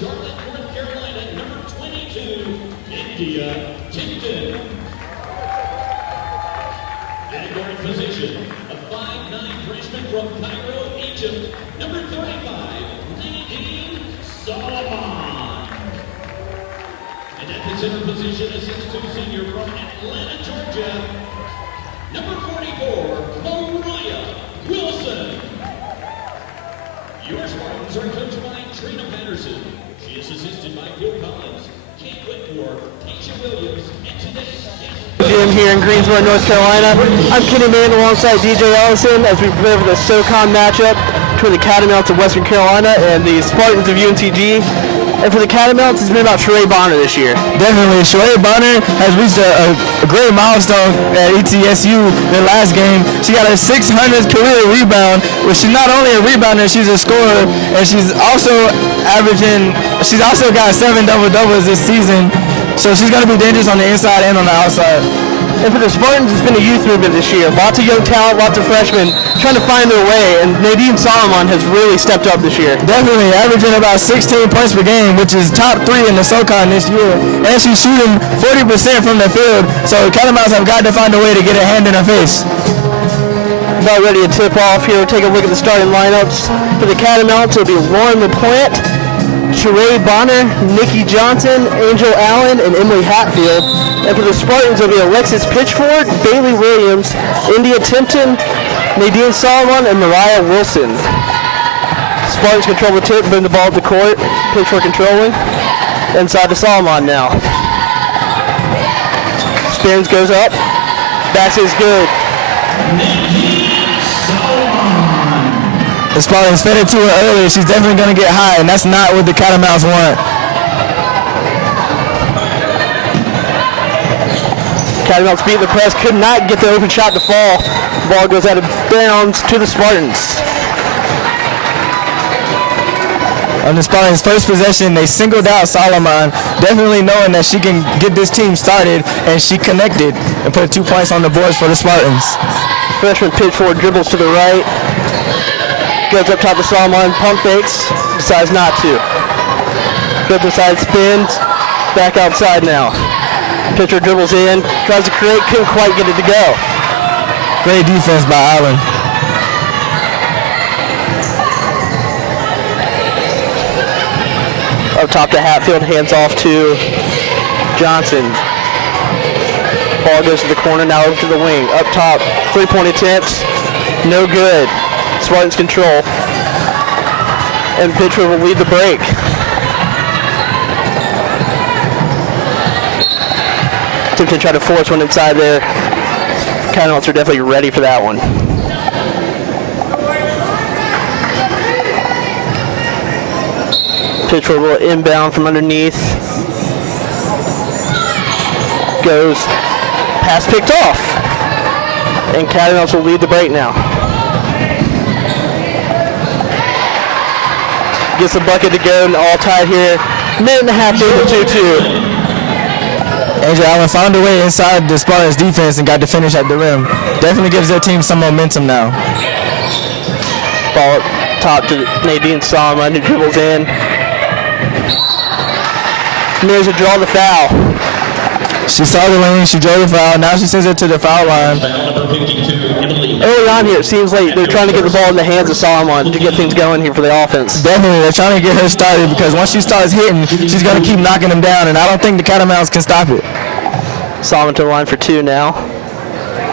Charlotte, North Carolina, number 22, India Tipton. At guard position, a 5'9" freshman from Cairo, Egypt, number 35, Nadine Solomon. And at the center position, a 6'2" senior from Atlanta, Georgia, number 44, Mariah Wilson. Your Spartans are coached by Trina Patterson. She is assisted by Phil Collins, Kate Whitmore, Keisha Williams, and today's guest. Gym here in Greensboro, North Carolina. I'm Kenny Mann alongside DJ Ellison as we prepare for the SoCon matchup between the Catamounts of Western Carolina and the Spartans of UNCG. And for the Catamounts, it's been about Sheree Bonner this year. Definitely. Sheree Bonner has reached a great milestone at ETSU their last game. She got her 600th career rebound, which she's not only a rebounder, she's a scorer, and she's also got 7 double-doubles this season. So she's going to be dangerous on the inside and on the outside. And for the Spartans, it's been a youth movement this year. Lots of young talent, lots of freshmen trying to find their way, and Nadine Solomon has really stepped up this year. Definitely, averaging about 16 points per game, which is top 3 in the SoCon this year. And she's shooting 40% from the field, so Catamounts have got to find a way to get a hand in her face. About ready to tip off here. Take a look at the starting lineups. For the Catamounts, it'll be Lauren LaPlante, Sheree Bonner, Nikki Johnson, Angel Allen, and Emily Hatfield. And for the Spartans, it'll be Alexis Pitchford, Bailey Williams, India Tipton, Nadine Solomon, and Mariah Wilson. Spartans control the tip, bring the ball to the court. Pitchford controlling. Inside to Solomon now. Spins, goes up. Back is good. The Spartans fed it to her earlier. She's definitely going to get high, and that's not what the Catamounts want. Catamounts beat the press, could not get the open shot to fall. The ball goes out of bounds to the Spartans. On the Spartans' first possession, they singled out Solomon, definitely knowing that she can get this team started, and she connected and put 2 points on the boards for the Spartans. Freshman Pitchford dribbles to the right. Goes up top to Solomon, pump fakes, decides not to. Goes inside, spins, back outside now. Pitcher dribbles in, tries to create, couldn't quite get it to go. Great defense by Allen. Up top to Hatfield, hands off to Johnson. Ball goes to the corner, now over to the wing. Up top, three-point attempts, no good. Spartans control. And Pitchford will lead the break. Tipton tried to force one inside there. Catamounts are definitely ready for that one. Pitchford will inbound from underneath. Goes, pass picked off. And Catamounts will lead the break now. Gets the bucket to go, and all tied here. Minute and a half into 2-2. Angel Allen found a way inside the Spartans defense and got to finish at the rim. Definitely gives their team some momentum now. Ball up top to Nadine Solomon, who dribbles in. And there's a draw the foul. She saw the lane, she drove the foul, now she sends it to the foul line. Early on here, it seems like they're trying to get the ball in the hands of Solomon to get things going here for the offense. Definitely, they're trying to get her started because once she starts hitting, she's going to keep knocking them down, and I don't think the Catamounts can stop it. Solomon to the line for 2 now.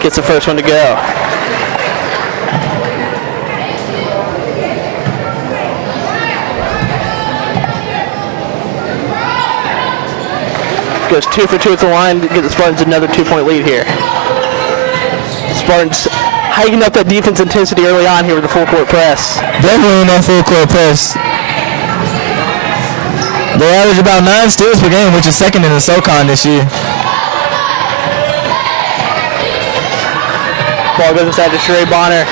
Gets the first one to go. Goes 2 for 2 at the line to get the Spartans another 2-point lead here. Spartans hiking up that defense intensity early on here with the full court press. Definitely in that full court press. They average about 9 steals per game, which is second in the SoCon this year. Ball goes inside to Sheree Bonner.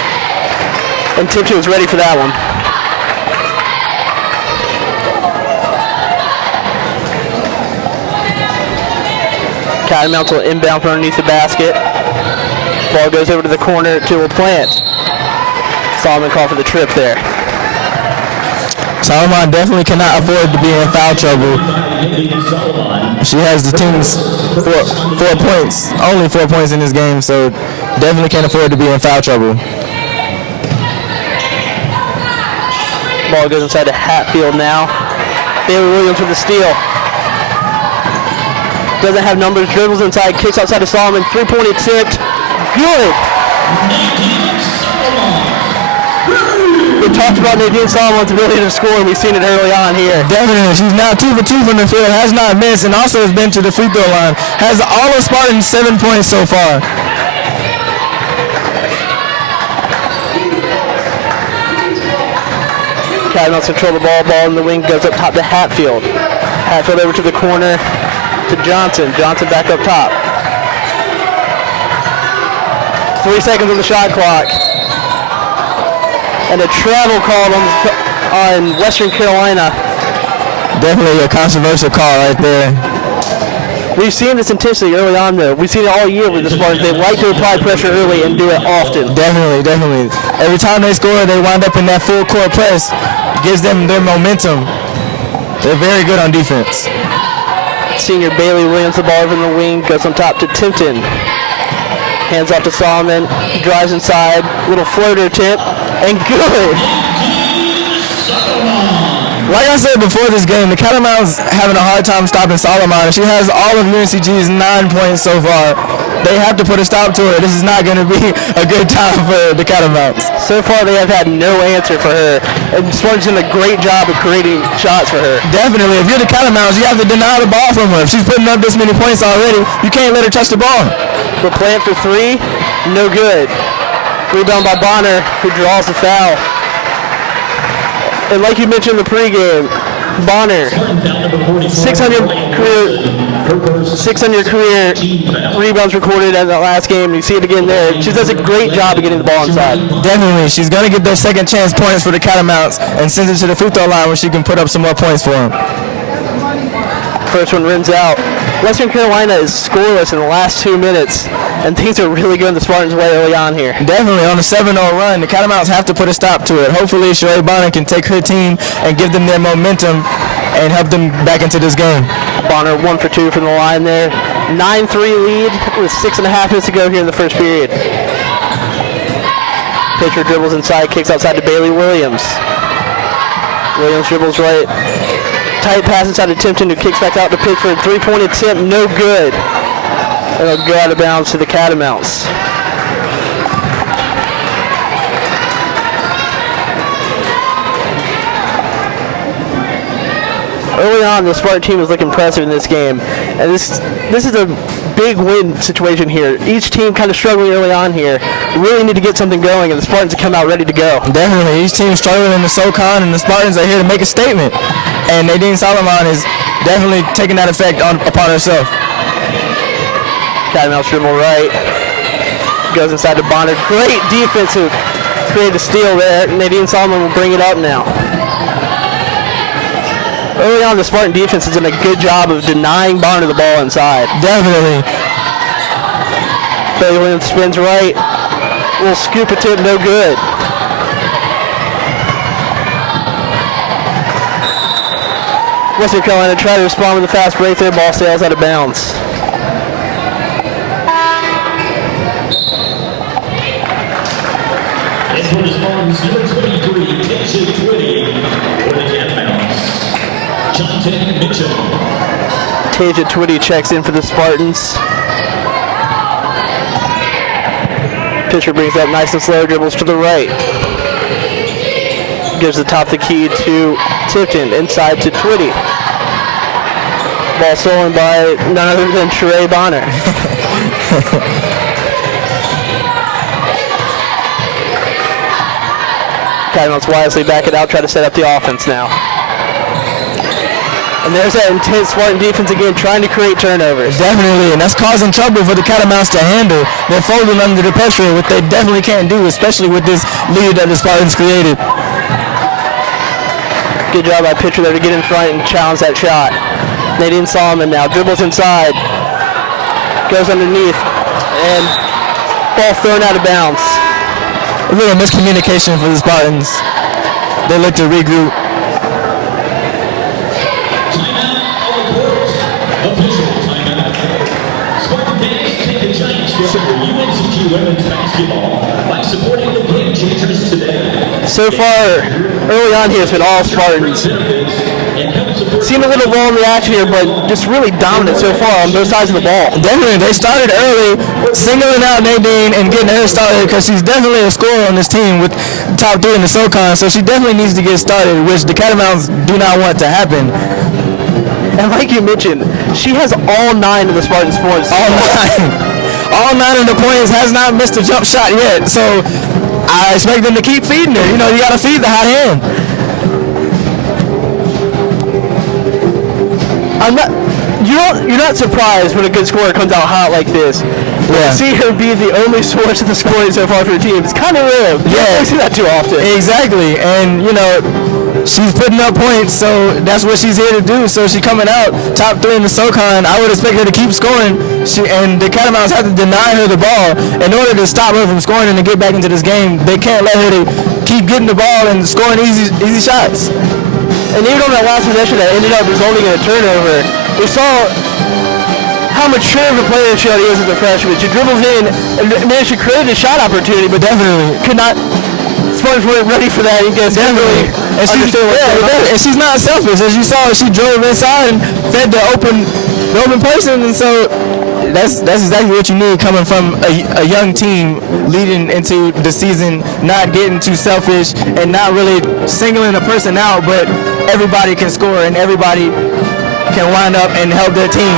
And Tipton was ready for that one. Catamounts will inbound from underneath the basket. Ball goes over to the corner to LaPlante. Solomon called for the trip there. Solomon definitely cannot afford to be in foul trouble. She has the team's 4 points, only 4 points in this game, so definitely can't afford to be in foul trouble. Ball goes inside to Hatfield now. Bailey Williams with the steal. Doesn't have numbers, dribbles inside, kicks outside to Solomon, three-pointer tipped. Good. We talked about Nadine Solomon's ability to score, and we've seen it early on here. Definitely. She's now 2 for 2 from the field, has not missed, and also has been to the free throw line. Has all of Spartans 7 points so far. Catamounts control the ball. Ball in the wing goes up top to Hatfield. Hatfield over to the corner to Johnson. Johnson back up top. 3 seconds on the shot clock. And a travel call on Western Carolina. Definitely a controversial call right there. We've seen this intensity early on, though. We've seen it all year with the Spartans. They like to apply pressure early and do it often. Definitely. Every time they score, they wind up in that full court press. It gives them their momentum. They're very good on defense. Senior Bailey Williams, the ball over in the wing, goes on top to Timpton. Hands off to Solomon, drives inside, little floater attempt, and good. Like I said before this game, the Catamounts having a hard time stopping Solomon. She has all of UNCG's 9 points so far. They have to put a stop to her. This is not going to be a good time for the Catamounts. So far, they have had no answer for her, and Spartans done a great job of creating shots for her. Definitely. If you're the Catamounts, you have to deny the ball from her. If she's putting up this many points already, you can't let her touch the ball. The plant for 3, no good. Rebound by Bonner, who draws the foul. And like you mentioned in the pregame, Bonner, 600 career rebounds recorded at that last game. You see it again there. She does a great job of getting the ball inside. Definitely. She's going to get those second chance points for the Catamounts and sends it to the free throw line where she can put up some more points for them. First one rims out. Western Carolina is scoreless in the last 2 minutes, and things are really going the Spartans' way early on here. Definitely. On a 7-0 run, the Catamounts have to put a stop to it. Hopefully, Sheree Bonner can take her team and give them their momentum and help them back into this game. Bonner 1 for 2 from the line there. 9-3 lead with 6.5 minutes to go here in the first period. Pitcher dribbles inside, kicks outside to Bailey Williams. Williams dribbles right. Tight pass inside to Timpton, who kicks back out to Pittsburgh. Three-point attempt, no good. It'll go out of bounds to the Catamounts. Early on, the Spartan team was looking impressive in this game, and this is a big win situation here. Each team kind of struggling early on here. Really need to get something going, and the Spartans come out ready to go. Definitely. Each team struggling in the SoCon, and the Spartans are here to make a statement. And Nadine Solomon is definitely taking that effect upon herself. Catamounts dribble right. Goes inside to Bonner. Great defense to create a steal there. Nadine Solomon will bring it up now. Early on, the Spartan defense has done a good job of denying Bonner the ball inside. Definitely. Bailey Williams spins right. Little scoop attempt, no good. Western Carolina tried to respond with a fast break there. Ball sails out of bounds. And for the Spartans, number 23, Tasia Twitty. For the Catamounts, Jonathan Mitchell. Tasia Twitty checks in for the Spartans. Pitcher brings up nice and slow, dribbles to the right. Gives the top of the key to Tipton, inside to Twitty. Ball stolen by none other than Sheree Bonner. Catamounts wisely back it out, try to set up the offense now. And there's that intense Spartan defense again, trying to create turnovers. Definitely, and that's causing trouble for the Catamounts to handle. They're folding under the pressure, which they definitely can't do, especially with this lead that the Spartans created. Good job by pitcher there to get in front and challenge that shot. Nadine Solomon now dribbles inside, goes underneath, and ball thrown out of bounds. A little miscommunication for the Spartans. They look to regroup. strengthen UNCG women's basketball by supporting the Game Changers today. So far, early on here, it's been all Spartans. Seen a little lull in the action here, but just really dominant so far on both sides of the ball. Definitely, they started early, singling out Nadine and getting her started because she's definitely a scorer on this team with top 3 in the SoCon, so she definitely needs to get started, which the Catamounts do not want to happen. And like you mentioned, she has all 9 of the Spartan points. All 9. All 9 of the points, has not missed a jump shot yet, so I expect them to keep feeding her. You know, you got to feed the hot hand. You're not surprised when a good scorer comes out hot like this. Yeah. To see her be the only source of the scoring so far for the team, it's kind of rare. You don't see that too often. Exactly, and you know, she's putting up points, so that's what she's here to do. So she's coming out top 3 in the SoCon. I would expect her to keep scoring. And the Catamounts have to deny her the ball in order to stop her from scoring and to get back into this game. They can't let her to keep getting the ball and scoring easy shots. And even on that last possession that ended up resulting in a turnover, we saw how mature of a player she already is as a freshman. She dribbles in and managed to create a shot opportunity, but definitely could not. Spartans weren't ready for that. You guys definitely understand what's going on. And she's not selfish. As you saw, she drove inside and fed the open person, and so that's exactly what you need coming from a young team leading into the season, not getting too selfish and not really singling a person out, but everybody can score and everybody can line up and help their team.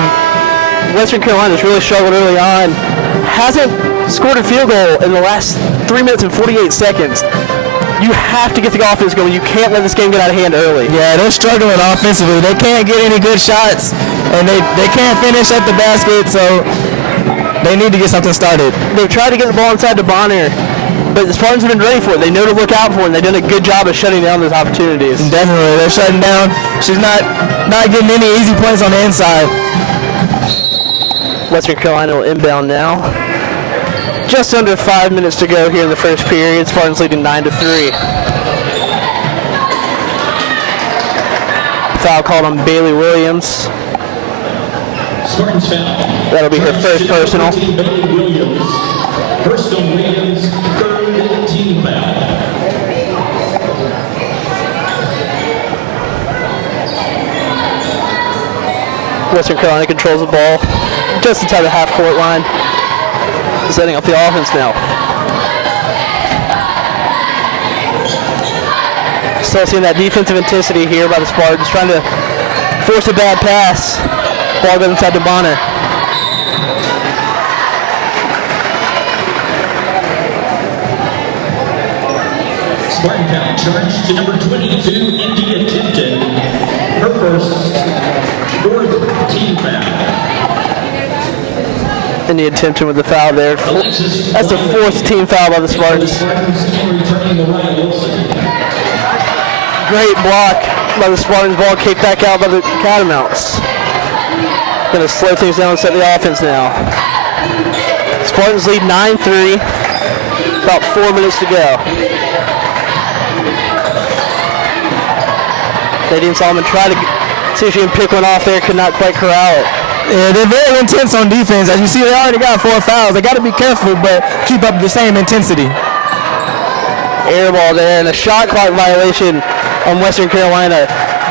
Western Carolina's really struggled early on. Hasn't scored a field goal in the last 3 minutes and 48 seconds. You have to get the offense going. You can't let this game get out of hand early. Yeah, they're struggling offensively. They can't get any good shots, and they can't finish at the basket, so they need to get something started. They've tried to get the ball inside to Bonner, but the Spartans have been ready for it. They know to look out for it, and they've done a good job of shutting down those opportunities. Definitely. They're shutting down. She's not getting any easy points on the inside. Western Carolina will inbound now. Just under 5 minutes to go here in the first period. Spartans leading 9-3. Foul called on Bailey Williams. Spartans foul. That'll be her first personal. Bailey Williams. First on Williams, third team foul. Western Carolina controls the ball just inside the half-court line. Setting up the offense now. Still seeing that defensive intensity here by the Spartans, trying to force a bad pass. Ball goes inside to Bonner. Spartan foul charge to number 22, India Tipton. Her first, fourth team foul. India Tipton with the foul there. That's the 4th team foul by the Spartans. Great block by the Spartans. Ball kicked back out by the Catamounts. Going to slow things down and set the offense now. Spartans lead 9-3. About 4 minutes to go. Nadine Solomon tried to see if she can pick one off there. Could not quite corral it. Yeah, they're very intense on defense. As you see, they already got 4 fouls. They got to be careful, but keep up the same intensity. Air ball there, and a shot clock violation on Western Carolina.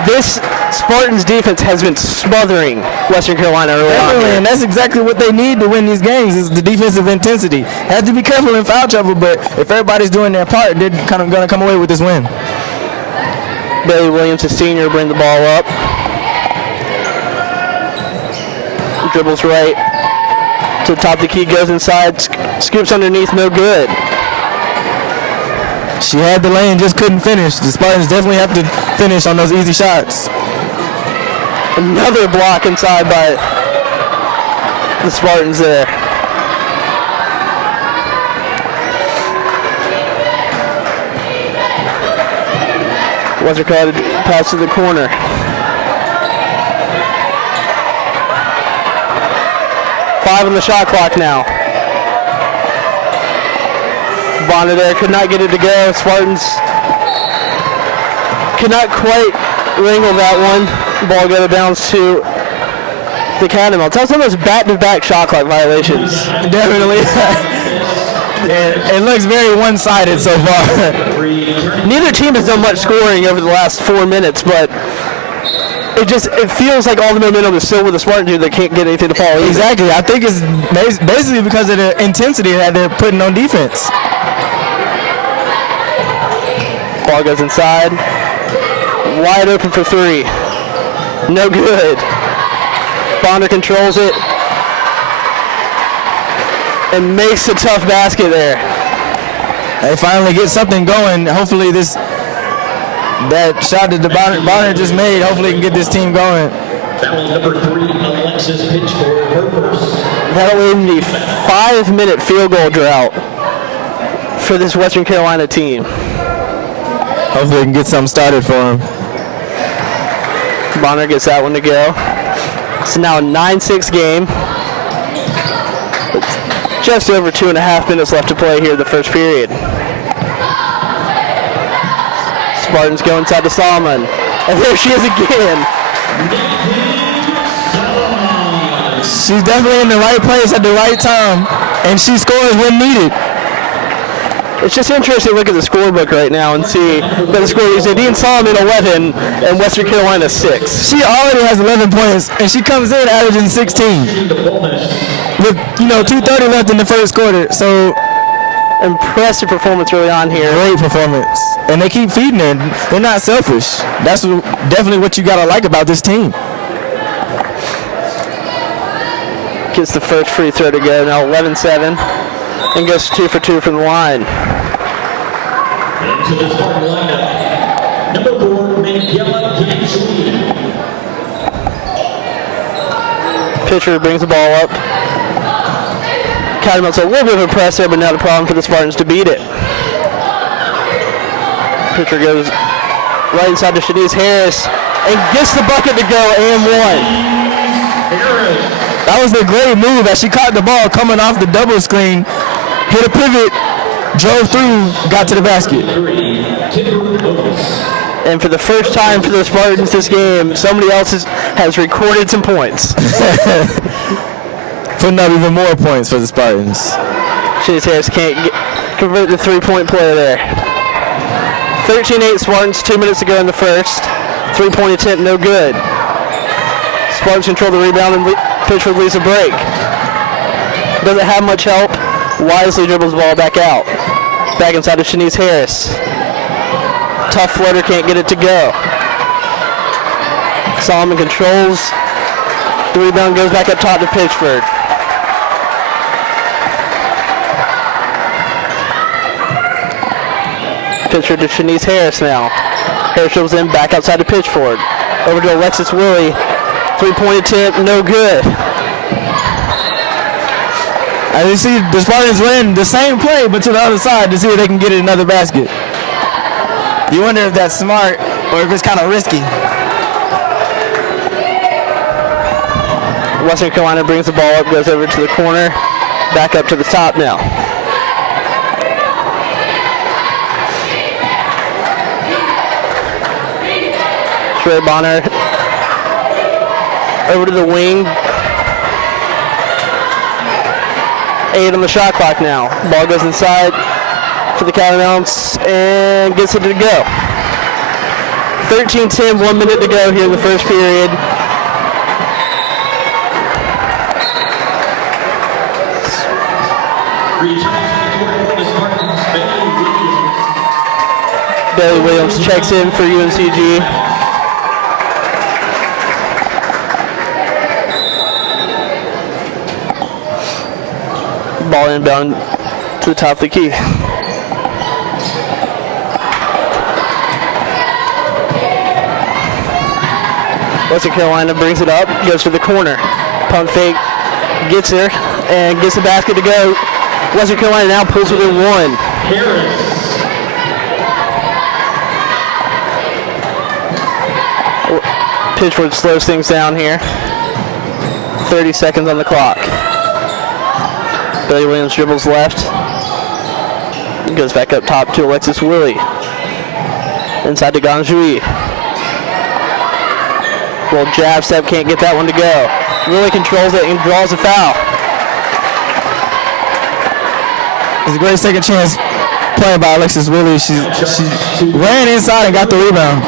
This Spartans defense has been smothering Western Carolina early on. And that's exactly what they need to win these games is the defensive intensity. Have to be careful in foul trouble, but if everybody's doing their part, they're kind of going to come away with this win. Bailey Williams, a senior, bring the ball up. Dribbles right to the top of the key, goes inside, scoops underneath, no good. She had the lane, just couldn't finish. The Spartans definitely have to finish on those easy shots. Another block inside by the Spartans there. Western Carolina pass to the corner. Five on the shot clock now. Bonner there, could not get it to go. Spartans could not quite wrangle that one. Ball go to bounce to the Catamounts. That's almost back-to-back shot clock violations. Definitely. It looks very one-sided so far. Neither team has done much scoring over the last 4 minutes, but it feels like all the momentum is still with the Spartan team. They can't get anything to fall either. Exactly. I think it's basically because of the intensity that they're putting on defense. Ball goes inside. Wide open for three. No good. Bonner controls it. And makes a tough basket there. They finally get something going. Hopefully that shot that the Bonner just made, hopefully can get this team going. Foul number 3, Alexis Pitchford, her first. That'll end the 5-minute field goal drought for this Western Carolina team. Hopefully we can get something started for him. Bonner gets that one to go. It's now a 9-6 game. Just over 2.5 minutes left to play here in the first period. Spartans go inside to Solomon. And there she is again. She's definitely in the right place at the right time, and she scores when needed. It's just interesting to look at the scorebook right now and see that the score is Dean Solomon 11 and Western Carolina 6. She already has 11 points, and she comes in averaging 16 with 2:30 left in the first quarter. So impressive performance early on here. Great performance, and they keep feeding her. They're not selfish. That's definitely what you gotta like about this team. Gets the first free throw to go. Now 11-7. And goes 2 for 2 from the line. Into the starting lineup, number 4, Miguel Gansley. Pitcher brings the ball up. Catamounts a little bit of a press there, but not a problem for the Spartans to beat it. Pitcher goes right inside to Shanice Harris and gets the bucket to go and one. That was a great move as she caught the ball coming off the double screen. Hit a pivot, drove through, got to the basket. And for the first time for the Spartans this game, somebody else has recorded some points. Putting up even more points for the Spartans. Shanice Harris can't convert the three-point player there. 13-8 Spartans, 2 minutes to go in the first. Three-point attempt, no good. Spartans control the rebound and Pitchford leaves a break. Doesn't have much help. Wisely dribbles the ball back out. Back inside to Shanice Harris. Tough floater, can't get it to go. Solomon controls. The rebound goes back up top to Pitchford. Pitchford to Shanice Harris now. Harris dribbles in, back outside to Pitchford. Over to Alexis Willie. Three-point attempt, no good. As you see, the Spartans ran the same play, but to the other side to see if they can get another basket. You wonder if that's smart or if it's kind of risky. Western Carolina brings the ball up, goes over to the corner, back up to the top now. Trey Bonner over to the wing. 8 on the shot clock now. Ball goes inside for the Catamounts and gets it to go. 13-10, 1 minute to go here in the first period. Bailey Williams checks in for UNCG. Ball inbound to the top of the key. Western Carolina brings it up, goes to the corner. Pump fake, gets there, and gets the basket to go. Western Carolina now pulls within one. Pitchford slows things down here. 30 seconds on the clock. Billy Williams dribbles left. Goes back up top to Alexis Willie. Inside to Ganjui. Well, jab step, can't get that one to go. Really controls it and draws a foul. It's a great second chance play by Alexis Willie. She ran inside and got the rebound.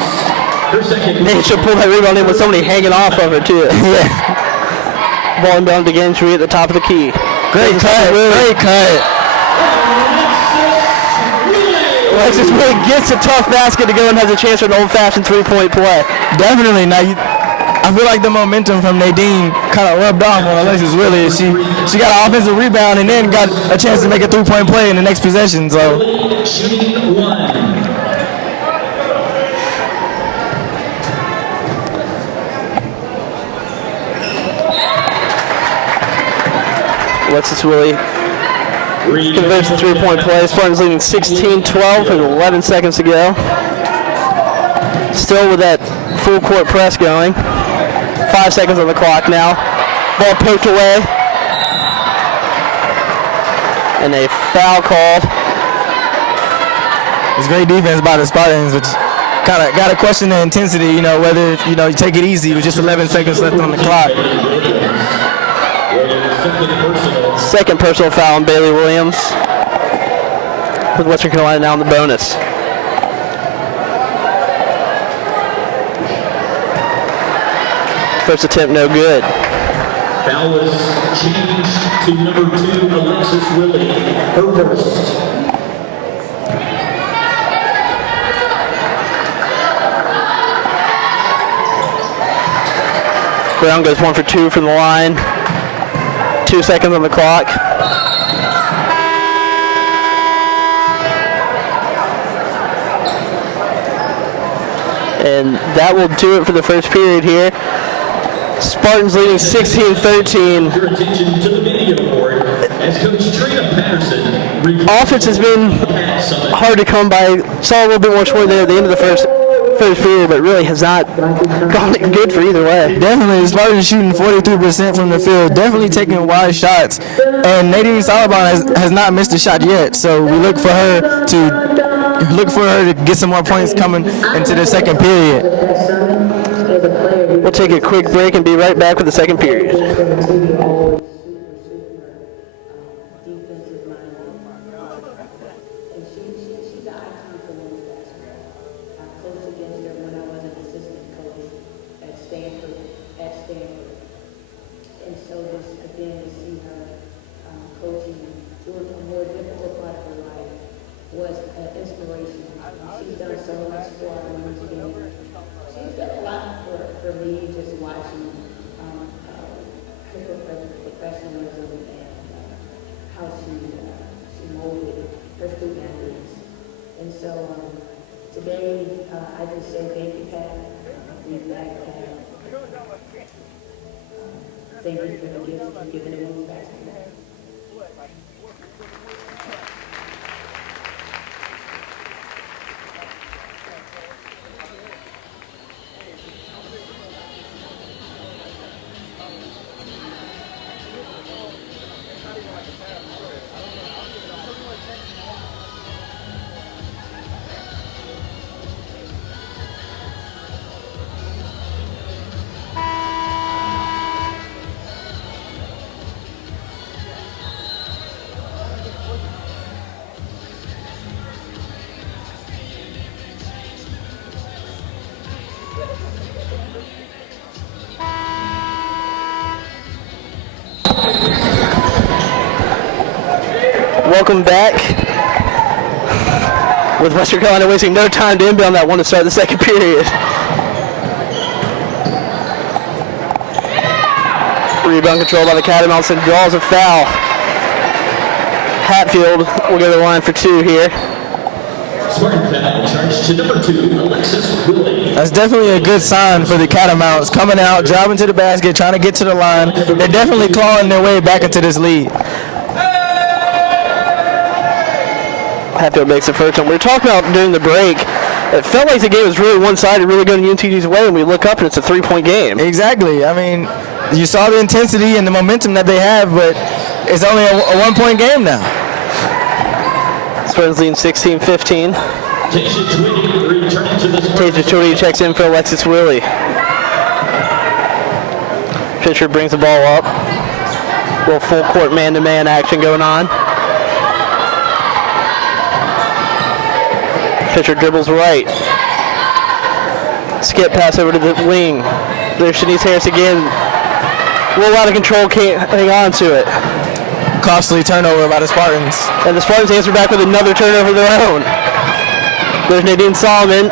They should pull that rebound in with somebody hanging off of her too. Yeah. Ball inbound to Gentry at the top of the key. Great cut. Great cut. Alexis Willie gets a tough basket to go and has a chance for an old-fashioned three-point play. Definitely. Now I feel like the momentum from Nadine kind of rubbed off on Alexis Willie. She got an offensive rebound and then got a chance to make a three-point play in the next possession. So. Shooting 1. Alexis Willie converts the three-point play. Spartans leading 16-12 with 11 seconds to go. Still with that full court press going. 5 seconds on the clock now. Ball poked away. And a foul called. It's great defense by the Spartans, which kind of got to question the intensity, whether, you take it easy with just 11 seconds left on the clock. Second personal foul on Bailey Williams, with Western Carolina now in the bonus. First attempt, no good. Foul was changed to number 2, Alexis Willie. Her first. Brown goes 1 for 2 from the line. 2 seconds on the clock. And that will do it for the first period here. Spartans leading 16-13. Your attention to the video board as Coach Trina Patterson. Offense has been hard to come by. Saw a little bit more scoring there at the end of the first period, but really has not gone good for either way. Definitely, the Spartans shooting 43% from the field, definitely taking wide shots, and Nadine Salabon has not missed a shot yet. So we look for her to get some more points coming into the second period. We'll take a quick break and be right back with the second period. Thank you for the gift of giving it all back to me. Welcome back. With Western Carolina wasting no time to inbound that one to start the second period. Rebound control by the Catamounts and draws a foul. Hatfield will go to the line for 2 here. Spartan foul charged to number 2, Alexis Willie. That's definitely a good sign for the Catamounts, coming out, driving to the basket, trying to get to the line. They're definitely clawing their way back into this lead. Hatfield makes the first one. We were talking about during the break, it felt like the game was really one-sided, really going UNCG's way, and we look up and it's a 3-point game. Exactly. I mean, you saw the intensity and the momentum that they have, but it's only a 1-point game now. Spartans leading 16-15. Tasia Twitty checks in for Alexis Willie. Pitcher brings the ball up. Little full court man-to-man action going on. Pitcher dribbles right. Skip pass over to the wing. There's Shanice Harris again. A little out of control, can't hang on to it. Costly turnover by the Spartans. And the Spartans answer back with another turnover of their own. There's Nadine Solomon.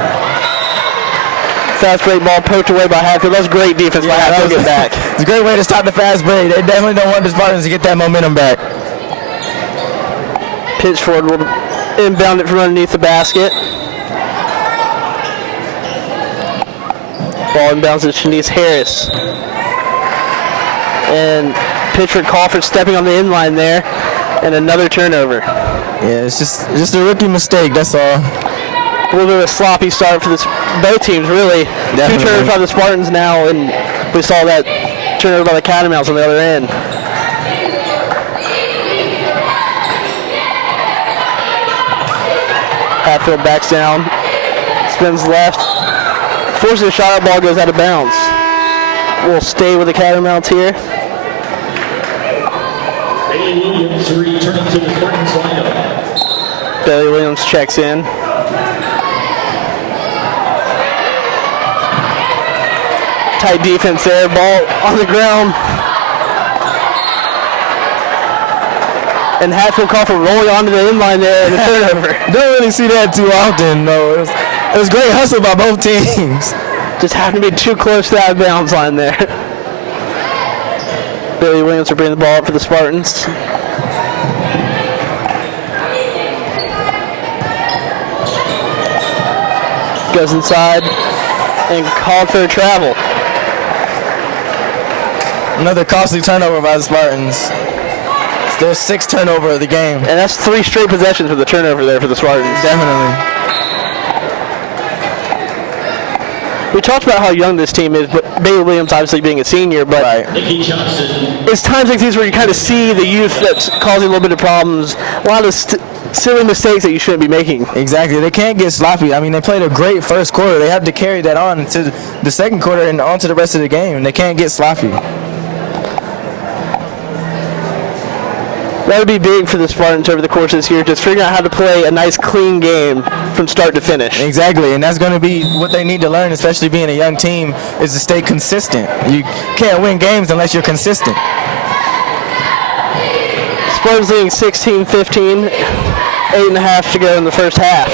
Fast break ball poked away by Hatfield. That was great defense by Hatfield to get back. It's a great way to stop the fast break. They definitely don't want the Spartans to get that momentum back. Pitchford will inbound it from underneath the basket. Ball inbounds to Shanice Harris. And Pitchford Crawford stepping on the inline there. And another turnover. Yeah, it's just a rookie mistake, that's all. A little bit of a sloppy start for both teams, really. Definitely. 2 turnovers by the Spartans now, and we saw that turnover by the Catamounts on the other end. Hatfield backs down, spins left, forces a shot, ball goes out of bounds. We'll stay with the Catamounts here. Bailey Williams returning to the Spartans lineup. Bailey Williams checks in. Tight defense there, ball on the ground. And Hatfield Crawford rolling onto the inline there and a turnover. Don't really see that too often, though. It was great hustle by both teams. Just happened to be too close to that bounds line there. Bailey Williams will bring the ball up for the Spartans. Goes inside and called for a travel. Another costly turnover by the Spartans. It's their 6th turnover of the game. And that's 3 straight possessions with a turnover there for the Spartans. Definitely. We talked about how young this team is, but Bailey Williams obviously being a senior, but Nikki Johnson. it's times like these where you kind of see the youth that's causing a little bit of problems, a lot of silly mistakes that you shouldn't be making. Exactly. They can't get sloppy. I mean, they played a great first quarter. They have to carry that on into the second quarter and on to the rest of the game. They can't get sloppy. That would be big for the Spartans over the course of this year, just figuring out how to play a nice, clean game from start to finish. Exactly, and that's going to be what they need to learn, especially being a young team, is to stay consistent. You can't win games unless you're consistent. Spartans leading 16-15, 8.5 to go in the first half.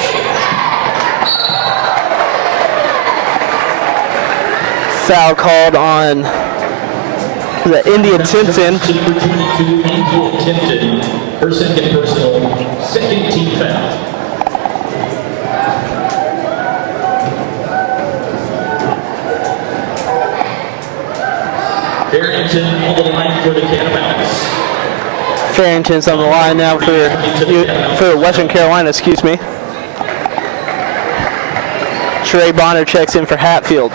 Foul called on the India Timpson. Number 22, India Timpson. Her second personal, second team foul. Barrington on the line for the Catamounts. Farrington's on the line now for Western Carolina, excuse me. Sheree Bonner checks in for Hatfield.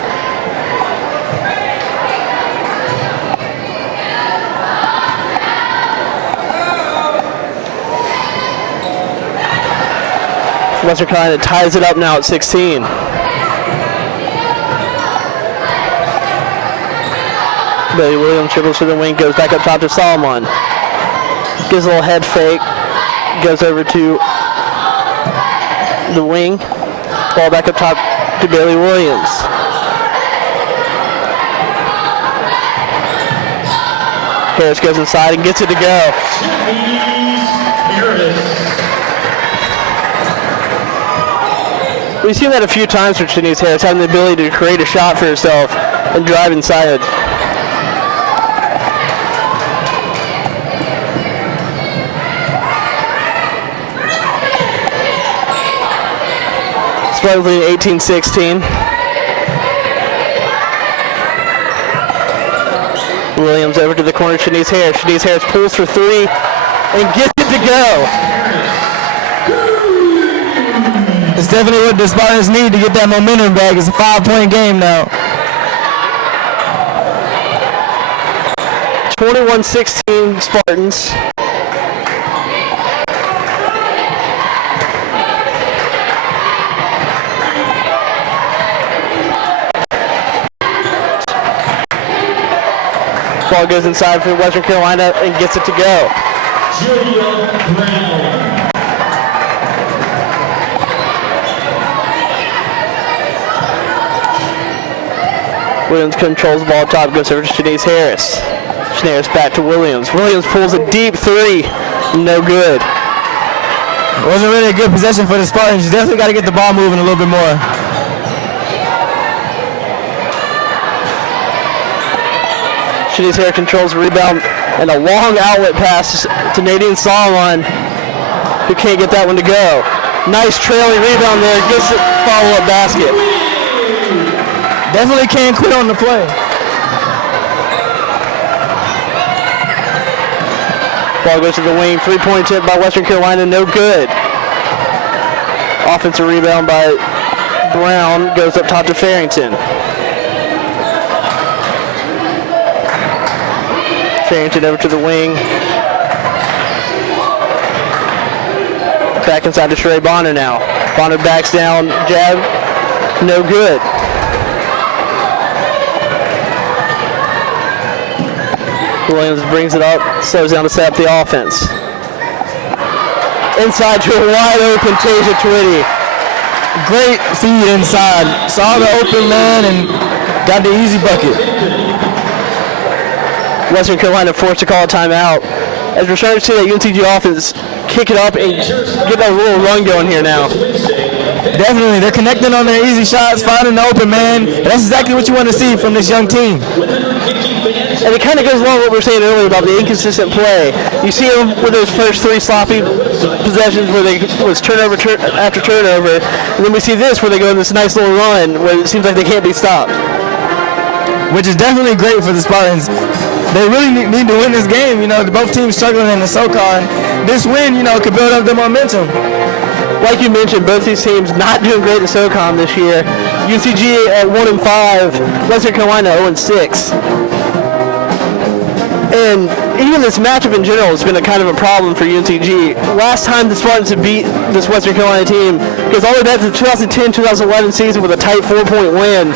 Western Carolina ties it up now at 16. Bailey Williams dribbles to the wing, goes back up top to Solomon. Gives a little head fake, goes over to the wing. Ball back up top to Bailey Williams. Harris goes inside and gets it to go. We've seen that a few times for Shanice Harris, having the ability to create a shot for herself and drive inside. Spartans leading 18-16. Williams over to the corner, Shanice Harris. Shanice Harris pulls for 3 and gets it to go. It's definitely what the Spartans need to get that momentum back. It's a 5-point game now. 21-16 Spartans. Ball goes inside for Western Carolina and gets it to go. Julia Brown. Williams controls the ball top, goes over to Shanice Harris. Harris back to Williams. Williams pulls a deep three. No good. It wasn't really a good possession for the Spartans. You definitely got to get the ball moving a little bit more. Shanice Harris controls the rebound and a long outlet pass to Nadine Solomon, who can't get that one to go. Nice trailing rebound there. Gets the follow-up basket. Definitely can't quit on the play. Ball goes to the wing. Three-point tip by Western Carolina. No good. Offensive rebound by Brown. Goes up top to Farrington. Farrington over to the wing. Back inside to Sheree Bonner now. Bonner backs down. Jab. No good. Williams brings it up, slows down to set up the offense. Inside to a wide open Tasia Twitty. Great feed inside. Saw the open man and got the easy bucket. Western Carolina forced to call a timeout. As we're starting to see that UNCG offense kick it up and get that little run going here now. Definitely, they're connecting on their easy shots, finding the open man. That's exactly what you want to see from this young team. And it kind of goes along with what we were saying earlier about the inconsistent play. You see them with those first three sloppy possessions where they was turnover after turnover, and then we see this where they go on this nice little run where it seems like they can't be stopped. Which is definitely great for the Spartans. They really need to win this game. You know, both teams struggling in the SoCon. This win, you know, could build up the momentum. Like you mentioned, both these teams not doing great in SoCon this year. UNCG at 1-5, Western Carolina 0-6. And even this matchup in general has been a kind of a problem for UNCG. Last time the Spartans have beat this Western Carolina team goes all the way back to the 2010-2011 season with a tight 4-point win.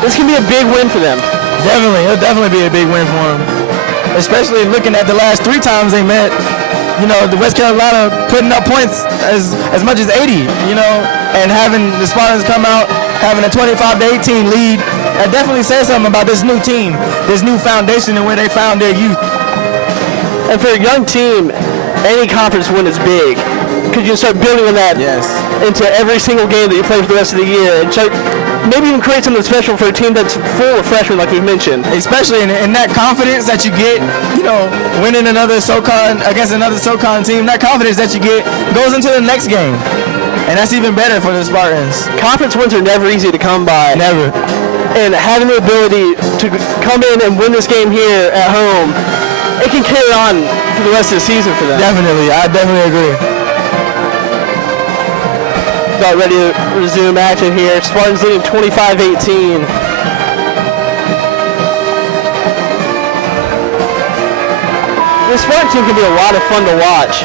This can be a big win for them. Definitely, it'll definitely be a big win for them. Especially looking at the last three times they met. You know, the West Carolina putting up points as much as 80, you know, and having the Spartans come out, having a 25-18 lead, that definitely says something about this new team, this new foundation and where they found their youth. And for a young team, any conference win is big, because you start building on that into every single game that you play for the rest of the year, and start maybe even create something special for a team that's full of freshmen, like we've mentioned. Especially in that confidence that you get, you know, winning another SoCon against another SoCon team, that confidence that you get goes into the next game. And that's even better for the Spartans. Conference wins are never easy to come by. Never. And having the ability to come in and win this game here at home, it can carry on for the rest of the season for them. Definitely. I definitely agree. About ready to resume action here. Spartans leading 25-18. This Spartan team can be a lot of fun to watch.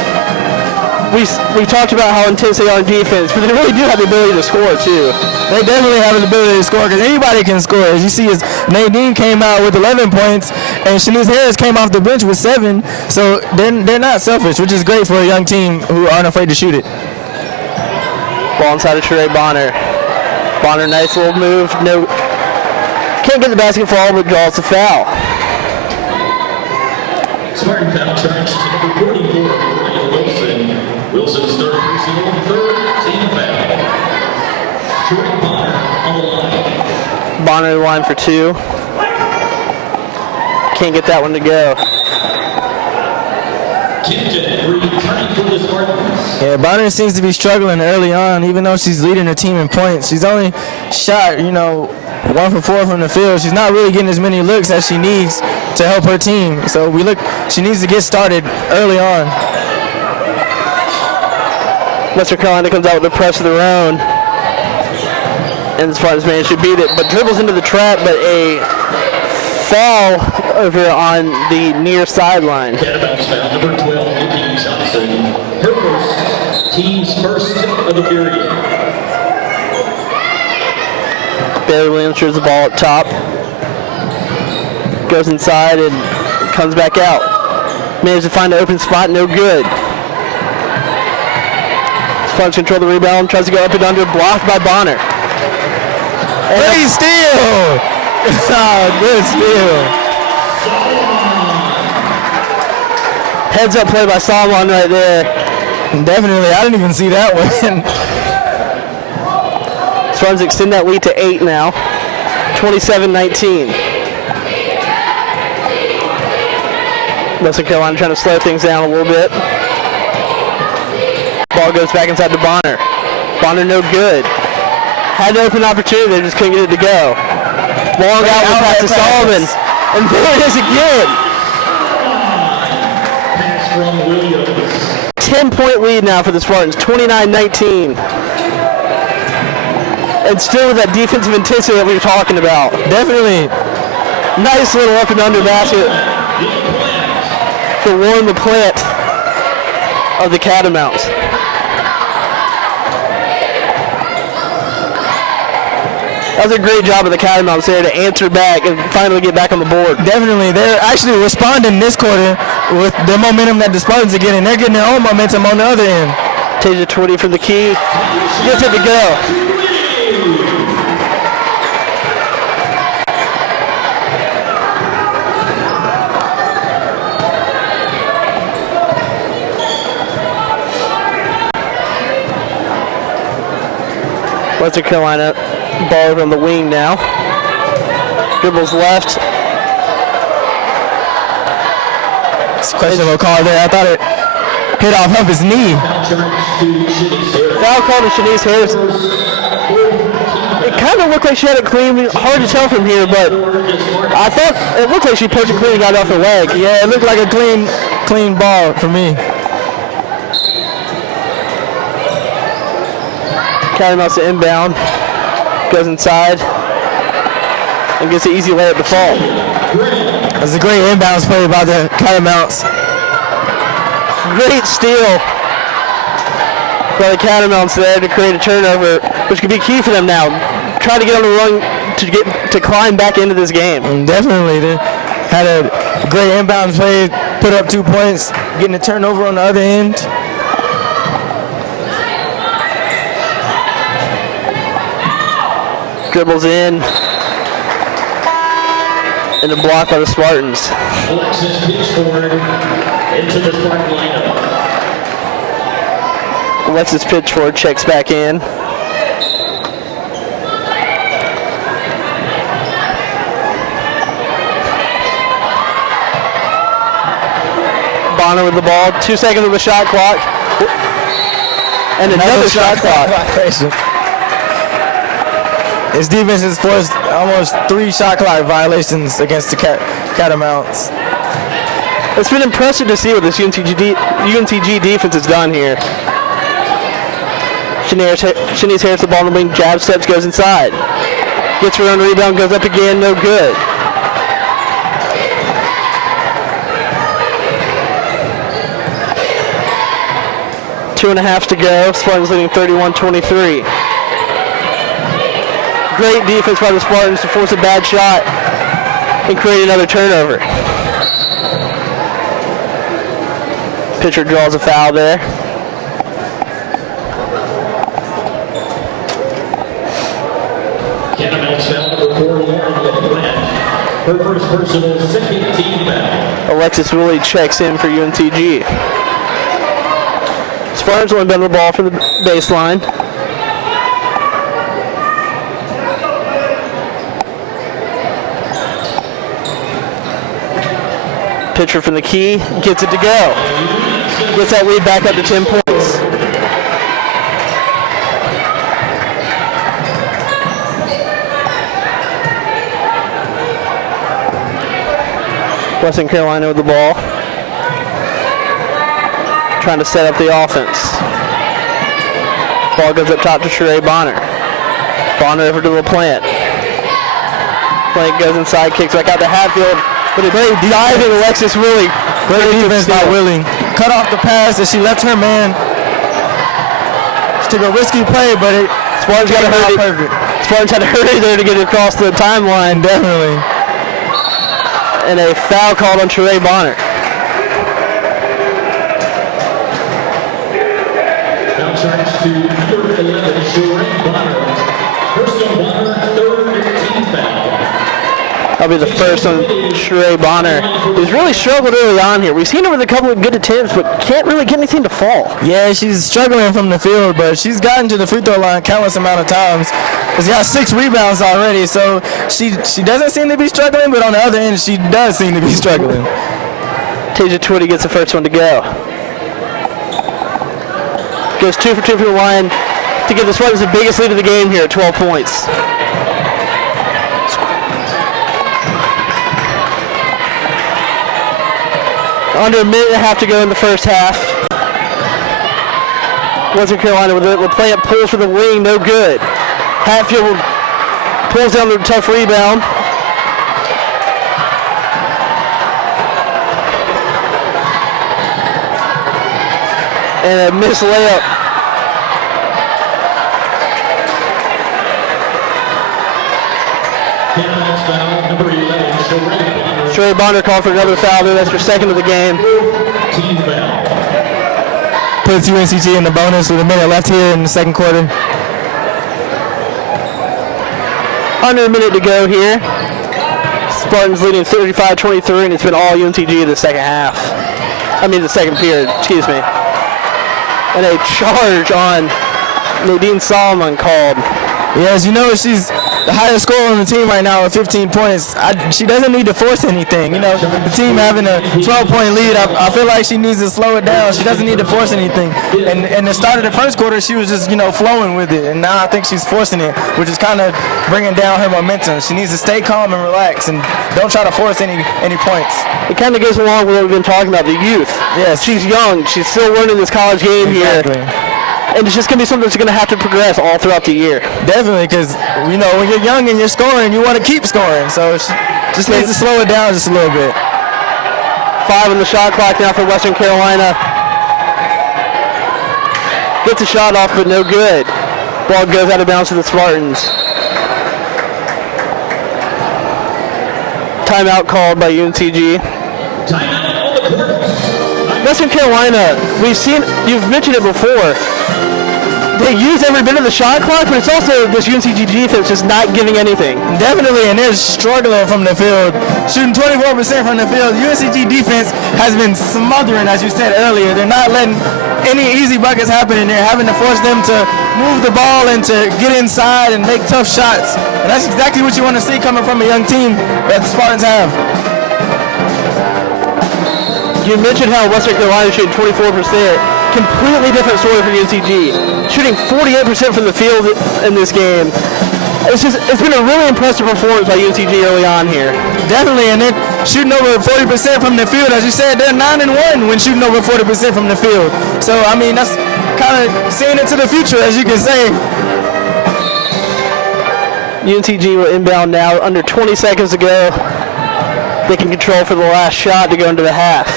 We talked about how intense they are on defense, but they really do have the ability to score too. They definitely have the ability to score because anybody can score. As you see, Nadine came out with 11 points, and Shanice Harris came off the bench with 7. So they're not selfish, which is great for a young team who aren't afraid to shoot it. Ball inside of Sheree Bonner. Bonner, nice little move. No, can't get the basket fall, but draws the foul. Spartan foul charge to number 44, Wilson. Wilson's third personal, third team foul. Sheree Bonner on the line. Bonner the line for 2. Can't get that one to go. Returning for the Spartans. Yeah, Bonner seems to be struggling early on, even though she's leading her team in points. She's only shot, 1 for 4 from the field. She's not really getting as many looks as she needs to help her team. So she needs to get started early on. Western Carolina comes out with the press of their own. And the Spartans managed to beat it, but dribbles into the trap, but a foul over on the near sideline. Catabounce foul, number 12, Nikki Johnson. Her first, team's first of the period. Bailey Williams throws the ball up top. Goes inside and comes back out. Manages to find an open spot, no good. Spartans control the rebound, tries to go up and under, blocked by Bonner. Great steal! Oh, good steal. Heads up play by Solomon right there. Definitely, I didn't even see that one. Spartans extend that lead to 8 now. 27-19. Western Carolina trying to slow things down a little bit. Ball goes back inside to Bonner. Bonner no good. Had an open opportunity, they just couldn't get it to go. Long out with pass to Solomon. And there it is again. Pass from Williams. 10-point lead now for the Spartans, 29-19. And still with that defensive intensity that we were talking about. Definitely. Nice little up and under basket for Warren LaPlante of the Catamounts. That was a great job of the Catamounts there to answer back and finally get back on the board. Definitely. They're actually responding this quarter with the momentum that the Spartans are getting. They're getting their own momentum on the other end. Tasia 20 from the key. Gets it to go. Western Carolina ball over on the wing now. Dribbles left. It's a questionable call there. I thought it hit off of his knee. Foul call to Shanice Harris. It kind of looked like she had it clean. Hard to tell from here, but I thought it looked like she punched it clean and got it off her leg. Yeah, it looked like a clean ball for me. Catamounts to inbound. Goes inside and gets an easy layup to fall. That's a great inbounds play by the Catamounts. Great steal by the Catamounts there to create a turnover, which could be key for them now. Try to get on the run to climb back into this game. Definitely. They had a great inbounds play, put up 2 points, getting a turnover on the other end. Dribbles in. And a block by the Spartans. Alexis Pitchford into the Spartan lineup. Alexis Pitchford checks back in. Bonner with the ball. 2 seconds on the shot clock. And another shot clock. His defense has forced almost 3 shot clock violations against the Catamounts. It's been impressive to see what this UNCG defense has done here. Shanice Harris, the ball on the wing, jab steps, goes inside. Gets her own rebound, goes up again, no good. Two and a half to go. Spartans leading 31-23. Great defense by the Spartans to force a bad shot and create another turnover. Pitcher draws a foul there. Catamounts foul number 4, Lauren LaPlante. Her first personal, second team foul. Alexis Woolley checks in for UNCG. Spartans will inbound the ball from the baseline. Pitcher from the key, gets it to go. Gets that lead back up to 10 points. Western Carolina with the ball. Trying to set up the offense. Ball goes up top to Sheree Bonner. Bonner over to LaPlante. LaPlante goes inside, kicks back out to Hatfield. But a great diving Alexis Woolley. Great defense by Willing. Cut off the pass as she left her man. She took a risky play, but it Spartans got to hurry. Spartans had to hurry there to get it across the timeline. definitely. And a foul called on Sheree Bonner. Now turns to number 11, Sheree Bonner. Personal Bonner, third team foul. That'll be the first on Sheree Bonner, who's really struggled early on here. We've seen her with a couple of good attempts, but can't really get anything to fall. Yeah, she's struggling from the field, but she's gotten to the free throw line countless amount of times. She's got 6 rebounds already, so she doesn't seem to be struggling, but on the other end, she does seem to be struggling. Tasia Twitty gets the first one to go. Goes 2 for 2 from the line to give the Spartans the biggest lead of the game here at 12 points. Under a minute and a half to go in the first half. Western Carolina with the play up, pulls for the wing, no good. Hatfield pulls down the tough rebound. And a missed layup. Foul number 11, Sheree Bonner. Sheree Bonner called for another foul. That's her second of the game. Team foul. Puts UNCG in the bonus with a minute left here in the second quarter. Under a minute to go here. Spartans leading 35-23, and it's been all UNCG the second half. The second period, excuse me. And a charge on Nadine Solomon called. Yeah, as you know, she's the highest scorer on the team right now with 15 points. She doesn't need to force anything. The team having a 12-point lead, I feel like she needs to slow it down. She doesn't need to force anything. And the start of the first quarter, she was just, flowing with it. And now I think she's forcing it, which is kind of bringing down her momentum. She needs to stay calm and relax and don't try to force any points. It kind of goes along with what we've been talking about, the youth. Yes. She's young. She's still learning this college game Exactly. here. And it's just going to be something that's going to have to progress all throughout the year. Definitely, because, when you're young and you're scoring, you want to keep scoring. So she just needs to slow it down just a little bit. 5 on the shot clock now for Western Carolina. Gets a shot off, but no good. Ball goes out of bounds to the Spartans. Timeout called by UNCG. Timeout on the court. Western Carolina, you've mentioned it before. They use every bit of the shot clock, but it's also this UNCG defense just not giving anything. Definitely, and they're struggling from the field, shooting 24% from the field. UNCG defense has been smothering, as you said earlier. They're not letting any easy buckets happen, and they're having to force them to move the ball and to get inside and make tough shots. And that's exactly what you want to see coming from a young team that the Spartans have. You mentioned how Western Carolina shooting 24%. Completely different story for UNCG. Shooting 48% from the field in this game. It's been a really impressive performance by UNCG early on here. Definitely, and they're shooting over 40% from the field. As you said, they're 9-1 when shooting over 40% from the field. So, that's kind of seeing into the future, as you can say. UNCG will inbound now. Under 20 seconds to go. They can control for the last shot to go into the half.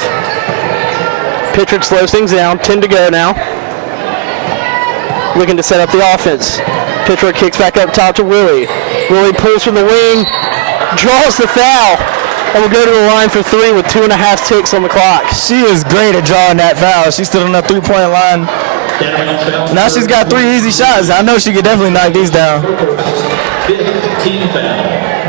Pitchford slows things down. 10 to go now. Looking to set up the offense. Pitchford kicks back up top to Willie. Willie pulls from the wing. Draws the foul. And will go to the line for 3 with 2.5 ticks on the clock. She is great at drawing that foul. She stood on the 3-point line. Now she's got 3 easy shots. I know she could definitely knock these down.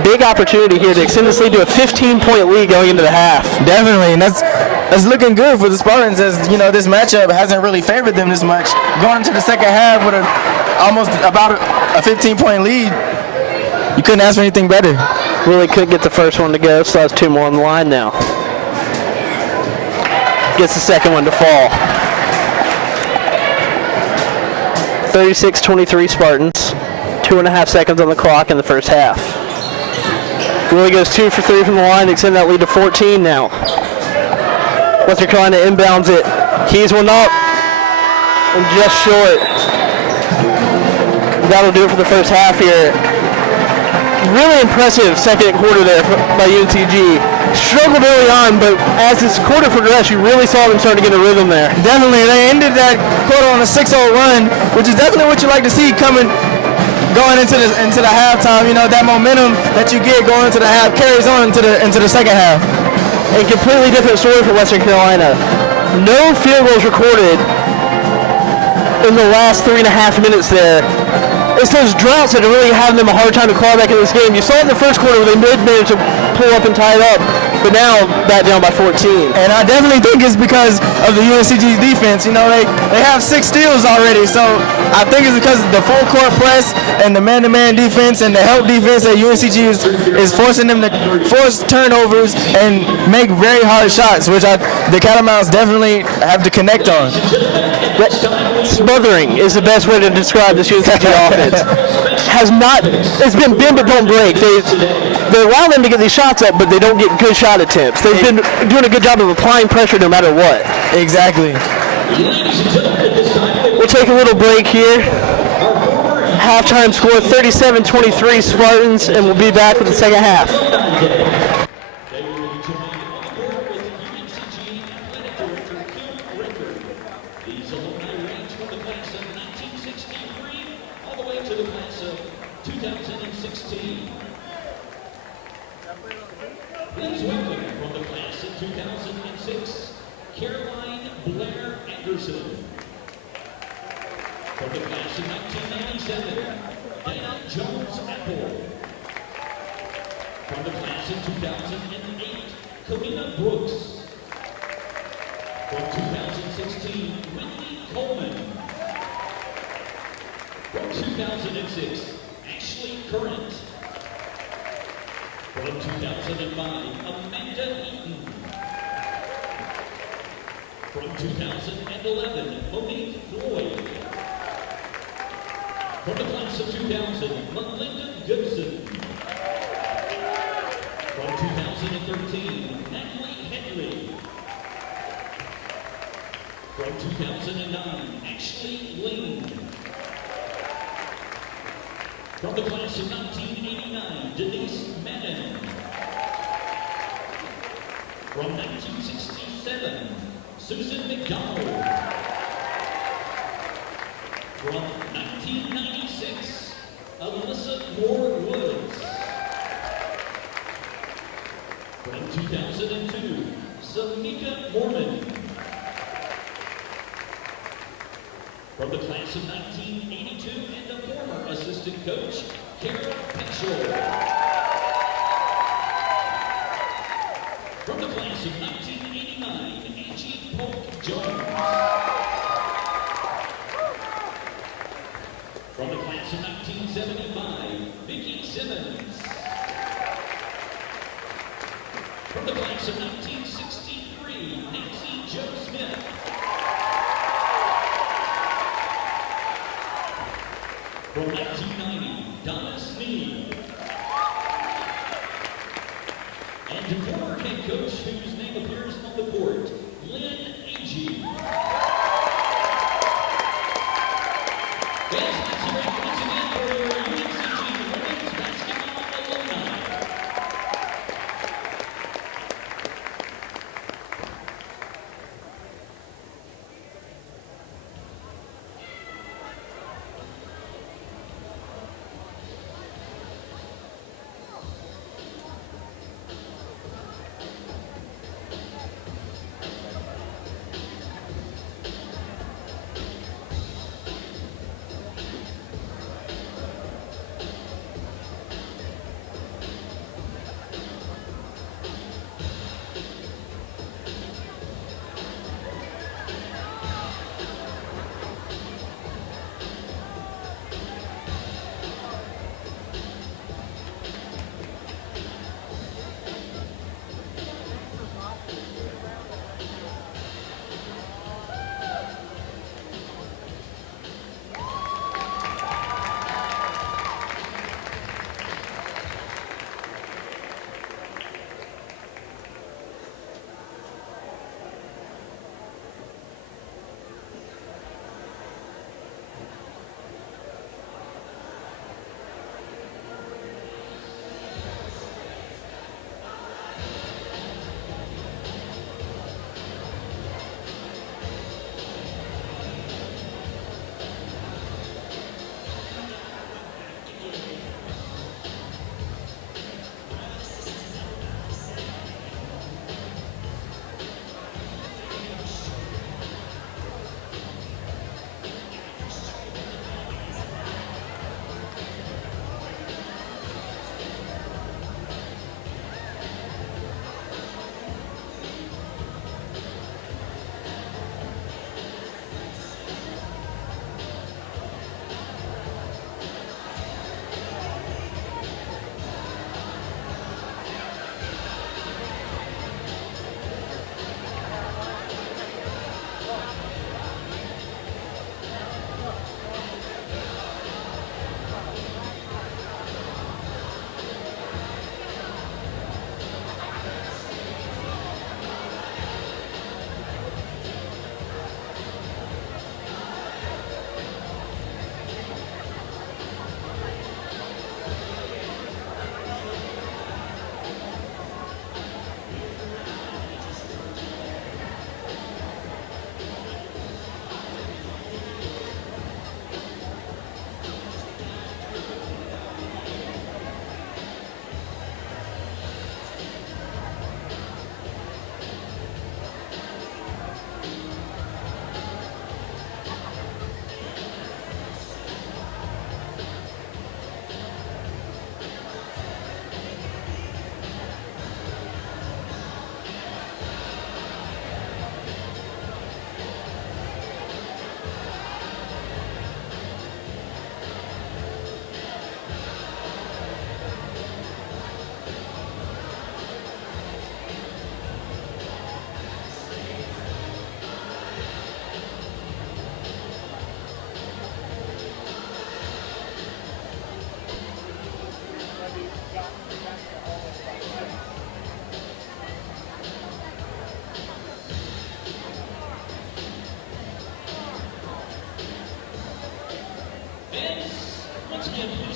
Big opportunity here to extend this lead to a 15-point lead going into the half. Definitely, and that's looking good for the Spartans, as this matchup hasn't really favored them this much. Going into the second half with almost about a 15-point lead, you couldn't ask for anything better. Really couldn't get the first one to go, so that's 2 more on the line now. Gets the second one to fall. 36-23 Spartans. 2.5 seconds on the clock in the first half. Willie goes 2 for 3 from the line to extend that lead to 14 now. Western Carolina inbounds it. Keys one up and just short. That'll do it for the first half here. Really impressive second quarter there by UNCG. Struggled early on, but as this quarter progressed, you really saw them start to get a rhythm there. Definitely, they ended that quarter on a 6-0 run, which is definitely what you like to see coming going into the halftime. You know, that momentum that you get going into the half carries on into the second half. A completely different story for Western Carolina. No field goals recorded in the last 3.5 minutes there. It's those droughts that are really having them a hard time to claw back in this game. You saw it in the first quarter where they managed to pull up and tie it up, but now back down by 14. And I definitely think it's because of the UNCG defense. You know, they have 6 steals already, so I think it's because of the full court press and the man-to-man defense and the help defense that UNCG is forcing them to force turnovers and make very hard shots, which the Catamounts definitely have to connect on. Smothering is the best way to describe this UNCG offense. It's been bend but don't break. They allow them to get these shots up, but they don't get good shot attempts. They've been doing a good job of applying pressure no matter what. Exactly. We'll take a little break here. Halftime score 37-23 Spartans, and we'll be back with the second half. They will be joined on the court with UNCG Athletic Director Kim Ricker. These alumni range from the class of 1963 all the way to the class of 2016. Please welcome from the class of 2006, Caroline Blair Anderson. From the class of 1997, Dana Jones-Apple. From the class of 2008, Kalina Brooks. From 2016, Whitney Coleman. From 2006, Ashley Current. From 2005, Amanda Eaton. From 2011, Monique Floyd. From the class of 2000, Melinda Goodson. From 2013, Natalie Henley. From 2009, Ashley Lane. From the class of 1989, Denise Madden. From 1967, Susan McDonald. From 1996, Alyssa Moore Woods. From 2002, Samika Mormon. From the class of 1982 and a former assistant coach, Kara Peschel. From the class of 1989, Angie Polk Jones. From the class of 1975, Vicki Simmons. From the class of 1963, Nancy Jo Smith. From 1990, Donna Sneed. And former head coach whose name appears on the court, Lynn Agee. Fans, let's hear it once again for your UNCG women's basketball alumni.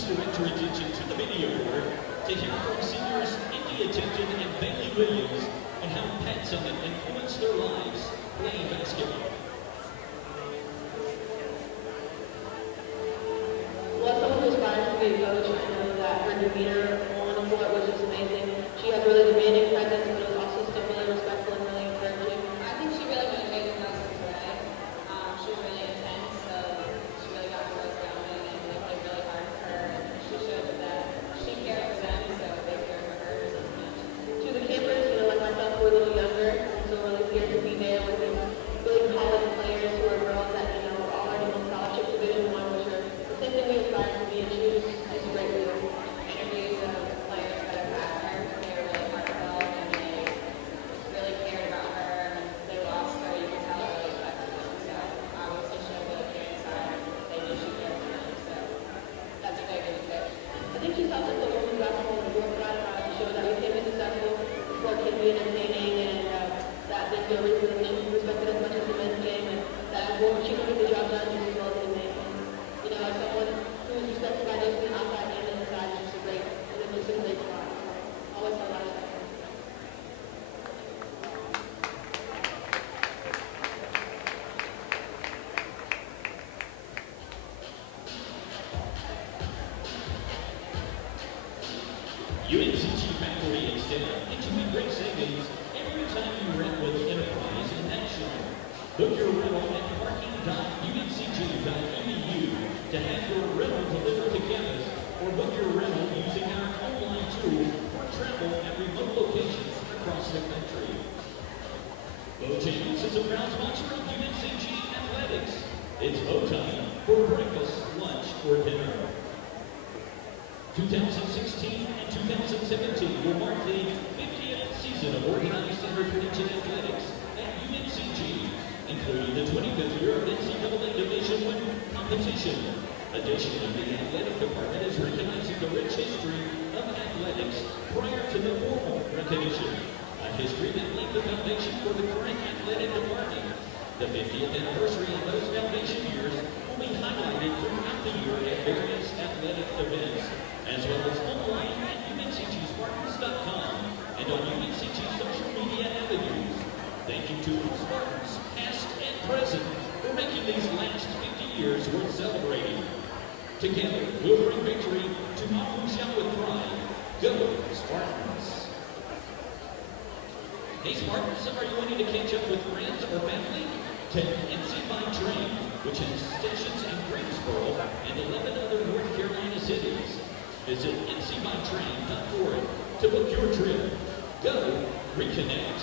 director attention to the video board to hear from seniors India Tipton and Bailey Williams and how Pat Summit influenced their lives playing basketball. Well, someone who aspires to be a coach, I know that her demeanor on the court was just amazing. She had really demanding presence, but it was also still really respectful and really encouraging. I think she really motivated us today. She was really intense, so she really got the girls going, and they played really hard for her. And she showed that she cared for them, so they cared for her just as much. To the campers, like myself, we're a little younger, so really scared to be there with these big college players who are girls that, are already on scholarship Division I, which are the same thing we aspire to be, and she was just a great leader. Interviews of players that have passed her, they were really heartfelt, and they really cared about her. And they lost her, you could tell it really affected them. So obviously she had really cared inside, and they knew she cared for them. So that's a very good coach. I think she felt that the women's basketball and girls basketball to show that we can be successful, sport can be entertaining, and that there's no reason to be respected as much as the men's game, and that she can get the job done just as well as the men. As someone who is respected by those outside and inside is just a great, spot. Always have a lot of respect. UNCG faculty and staff enjoy great savings every time you rent with Enterprise and National. Book your rental at parking.uncg.edu to have your rental delivered to campus, or book your rental using our online tool for travel at remote locations across the country. Bojangles is a proud sponsor of UNCG Athletics. It's Bo time for breakfast, lunch, or dinner. 2016 and 2017 will mark the 50th season of organized and collegiate athletics at UNCG, including the 25th year of NCAA Division I competition. Additionally, the athletic department is recognizing the rich history of athletics prior to the formal recognition, a history that laid the foundation for the current athletic department. The 50th anniversary of those foundation years will be highlighted throughout the year at various athletic events, as well as online at UNCGSpartans.com and on UNCG social media avenues. Thank you to all Spartans, past and present, for making these last 50 years worth celebrating. Together, we'll bring victory to all who shout with pride. Go, Spartans! Hey Spartans, are you wanting to catch up with friends or family? Take NC by Train, which has stations in Greensboro and 11 other North Carolina cities. Visit ncbytrain.org to book your trip. Go, reconnect.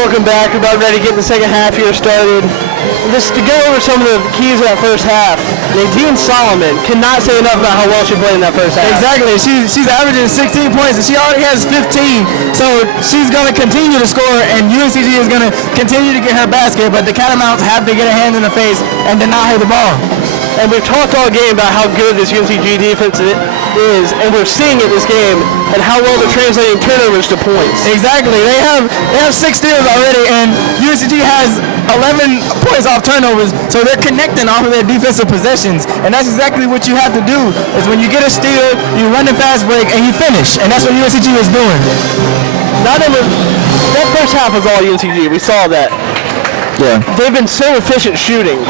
Welcome back. We're about ready to get the second half here started. Just to go over some of the keys of that first half. Nadine Solomon cannot say enough about how well she played in that first half. Exactly. She's averaging 16 points, and she already has 15. So she's going to continue to score, and UNCG is going to continue to get her basket, but the Catamounts have to get a hand in the face and deny her the ball. And we've talked all game about how good this UNCG defense is, and we're seeing it this game, and how well they're translating turnovers to points. Exactly. They have 6 steals already, and UNCG has 11 points off turnovers, so they're connecting off of their defensive possessions, and that's exactly what you have to do. Is when you get a steal, you run the fast break, and you finish, and that's what UNCG is doing. That first half was all UNCG. We saw that. Yeah. They've been so efficient shooting.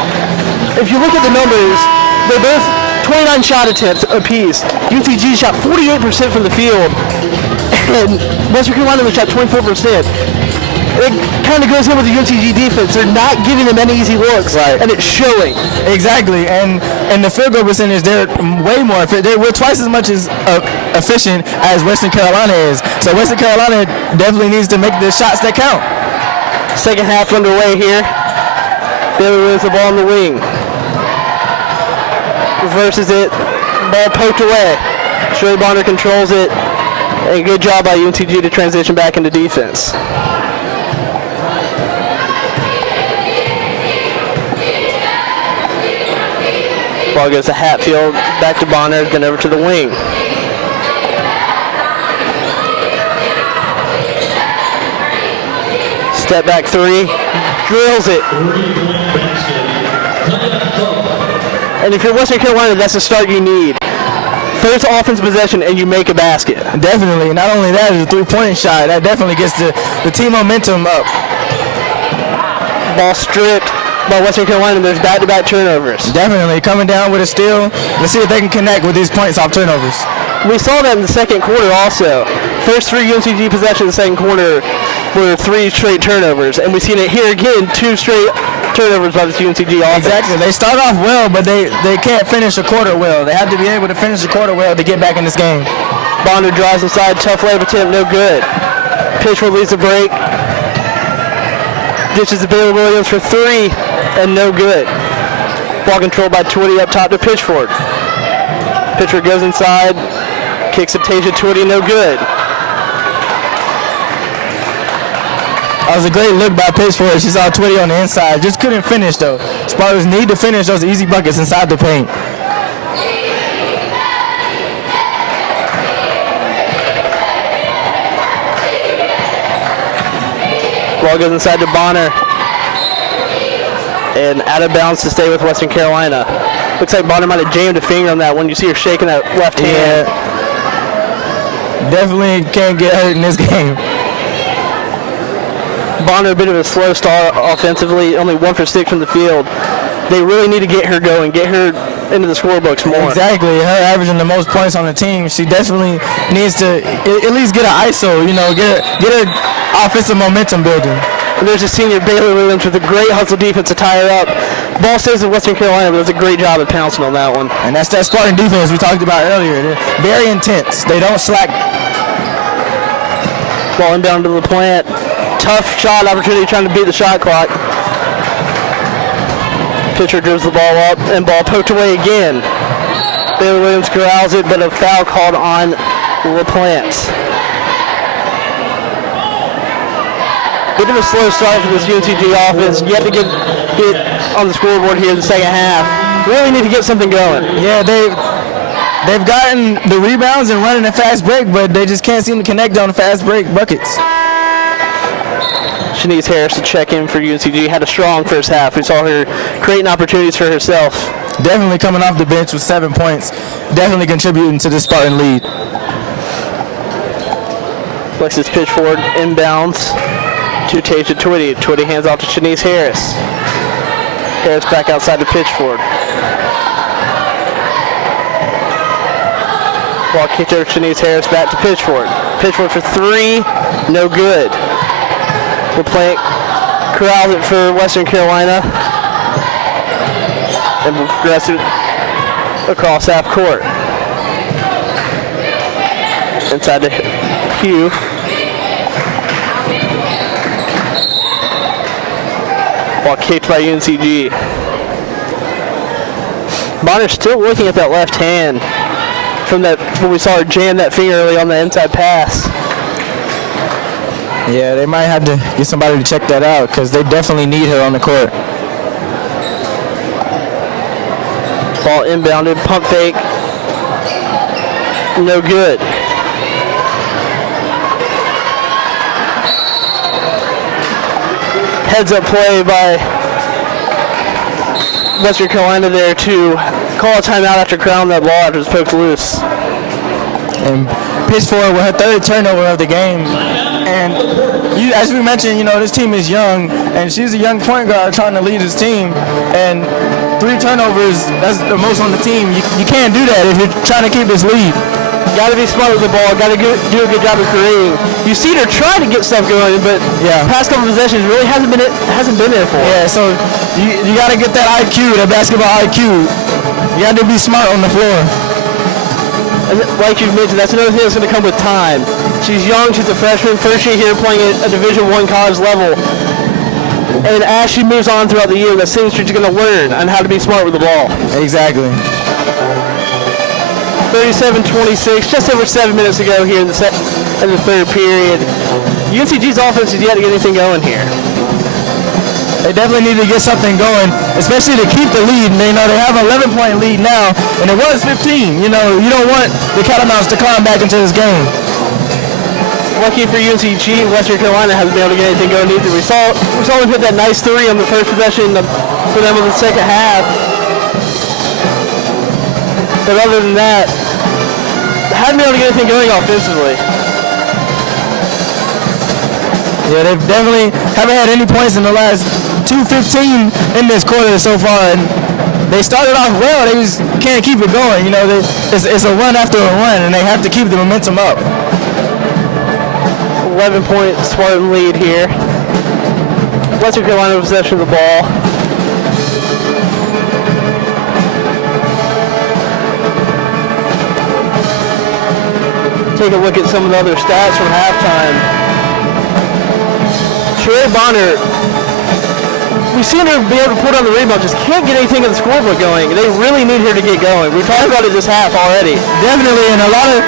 If you look at the numbers, they're both 29 shot attempts apiece. UNCG shot 48% from the field, and Western Carolina shot 24%. It kind of goes in with the UNCG defense. They're not giving them any easy looks, right, and it's showing. Exactly, and the field goal percentage, they're way more efficient. We're twice as much as efficient as Western Carolina is. So Western Carolina definitely needs to make the shots that count. Second half underway here. Bailey wins the ball on the wing. Reverses it. Ball poked away. Shirley Bonner controls it. A good job by UNCG to transition back into defense. Ball goes to Hatfield. Back to Bonner. Then over to the wing. Step back three. Drills it. And if you're Western Carolina, that's the start you need. First offensive possession, and you make a basket. Definitely. Not only that, it's a three-point shot. That definitely gets the team momentum up. Ball stripped by Western Carolina. There's back-to-back turnovers. Definitely. Coming down with a steal. Let's see if they can connect with these points off turnovers. We saw that in the second quarter also. First three UNCG possessions in the second quarter were 3 straight turnovers. And we've seen it here again, 2 straight turnovers by the UNCG offense. Exactly. They start off well, but they can't finish a quarter well. They have to be able to finish a quarter well to get back in this game. Bonner drives inside, tough layup attempt, no good. Pitchford leads the break. Ditches to Bailey Williams for 3, and no good. Ball controlled by Twitty up top to Pitchford. Pitchford goes inside, kicks it Tasia Twitty, no good. That was a great look by Pitchford. She saw Twitty on the inside. Just couldn't finish, though. Spartans need to finish those easy buckets inside the paint. Ball goes inside to Bonner. And out of bounds to stay with Western Carolina. Looks like Bonner might have jammed a finger on that one. You see her shaking that left hand. Definitely can't get hurt in this game. Bonner a bit of a slow start offensively, only 1 for 6 from the field. They really need to get her going, get her into the scorebooks more. Exactly. Her averaging the most points on the team. She definitely needs to at least get an ISO, get her offensive momentum building. And there's a senior Bailey Williams with a great hustle defense to tie her up. Ball stays with Western Carolina, but does a great job at pouncing on that one. And that's that Spartan defense we talked about earlier. They're very intense. They don't slack. Ball inbound to the plant. Tough shot opportunity trying to beat the shot clock. Pitcher dribbles the ball up, and ball poked away again. Bailey Williams corrals it, but a foul called on LaPlante. Bit of a slow start for this UNCG offense. Yet to get on the scoreboard here in the second half. Really need to get something going. Yeah, they've gotten the rebounds and running a fast break, but they just can't seem to connect on the fast break buckets. Shanice Harris to check in for UNCG. Had a strong first half. We saw her creating opportunities for herself. Definitely coming off the bench with 7 points. Definitely contributing to the Spartan lead. Alexis Pitchford inbounds to Tasia Twitty. Twitty hands off to Shanice Harris. Harris back outside to Pitchford. Ball kicked over to Shanice Harris, back to Pitchford. Pitchford for 3, no good. LaPlante corrals it for Western Carolina and will progress it across half court. Inside to Hugh. Ball kicked by UNCG. Bonner still looking at that left hand from that when we saw her jam that finger early on the inside pass. Yeah, they might have to get somebody to check that out because they definitely need her on the court. Ball inbounded, pump fake. No good. Heads up play by Western Carolina there to call a timeout after crowning that ball after it was poked loose. And pitch forward with her third turnover of the game. And as we mentioned, this team is young, and she's a young point guard trying to lead his team. And 3 turnovers, that's the most on the team. You can't do that if you're trying to keep this lead. Got to be smart with the ball. Got to do a good job of creating. You've seen her try to get stuff going, but past couple possessions really hasn't been there for her. Yeah, so you got to get that IQ, that basketball IQ. You got to be smart on the floor. And like you mentioned, that's another thing that's going to come with time. She's young. She's a freshman, first year here playing at a Division I college level. And as she moves on throughout the year, that same she's going to learn on how to be smart with the ball. Exactly. 37-26, just over 7 minutes ago here in the third period. UNCG's offense is yet to get anything going here. They definitely need to get something going, especially to keep the lead. They have an 11-point lead now, and it was 15. You don't want the Catamounts to climb back into this game. Lucky for UNCG, Western Carolina hasn't been able to get anything going either. We saw them hit that nice 3 on the first possession for them in the second half. But other than that, haven't been able to get anything going offensively. Yeah, they definitely haven't had any points in the last 2:15 in this quarter so far. And they started off well. They just can't keep it going. It's a run after a run, and they have to keep the momentum up. 11-point Spartan lead here. Western Carolina possession of the ball. Take a look at some of the other stats from halftime. Sheree Bonner, we've seen her be able to put on the rebound, just can't get anything in the scorebook going. They really need her to get going. We've talked about it this half already. Definitely, and a lot of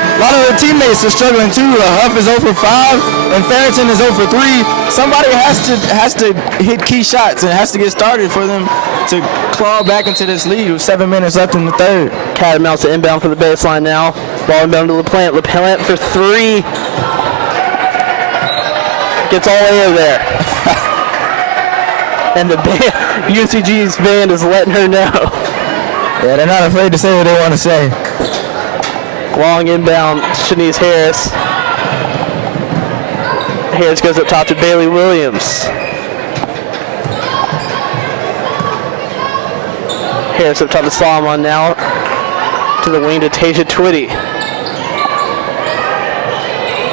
her teammates are struggling too. Huff is 0 for 5, and Farrington is 0 for 3. Somebody has to hit key shots and has to get started for them to claw back into this lead with 7 minutes left in the third. Catamounts to inbound for the baseline now. Ball inbound to LaPlante. LaPlante for 3. Gets all the way there. And the UNCG's band is letting her know. Yeah, they're not afraid to say what they want to say. Long inbound, Shanice Harris. Harris goes up top to Bailey Williams. Harris up top to Solomon now. To the wing to Tasia Twitty.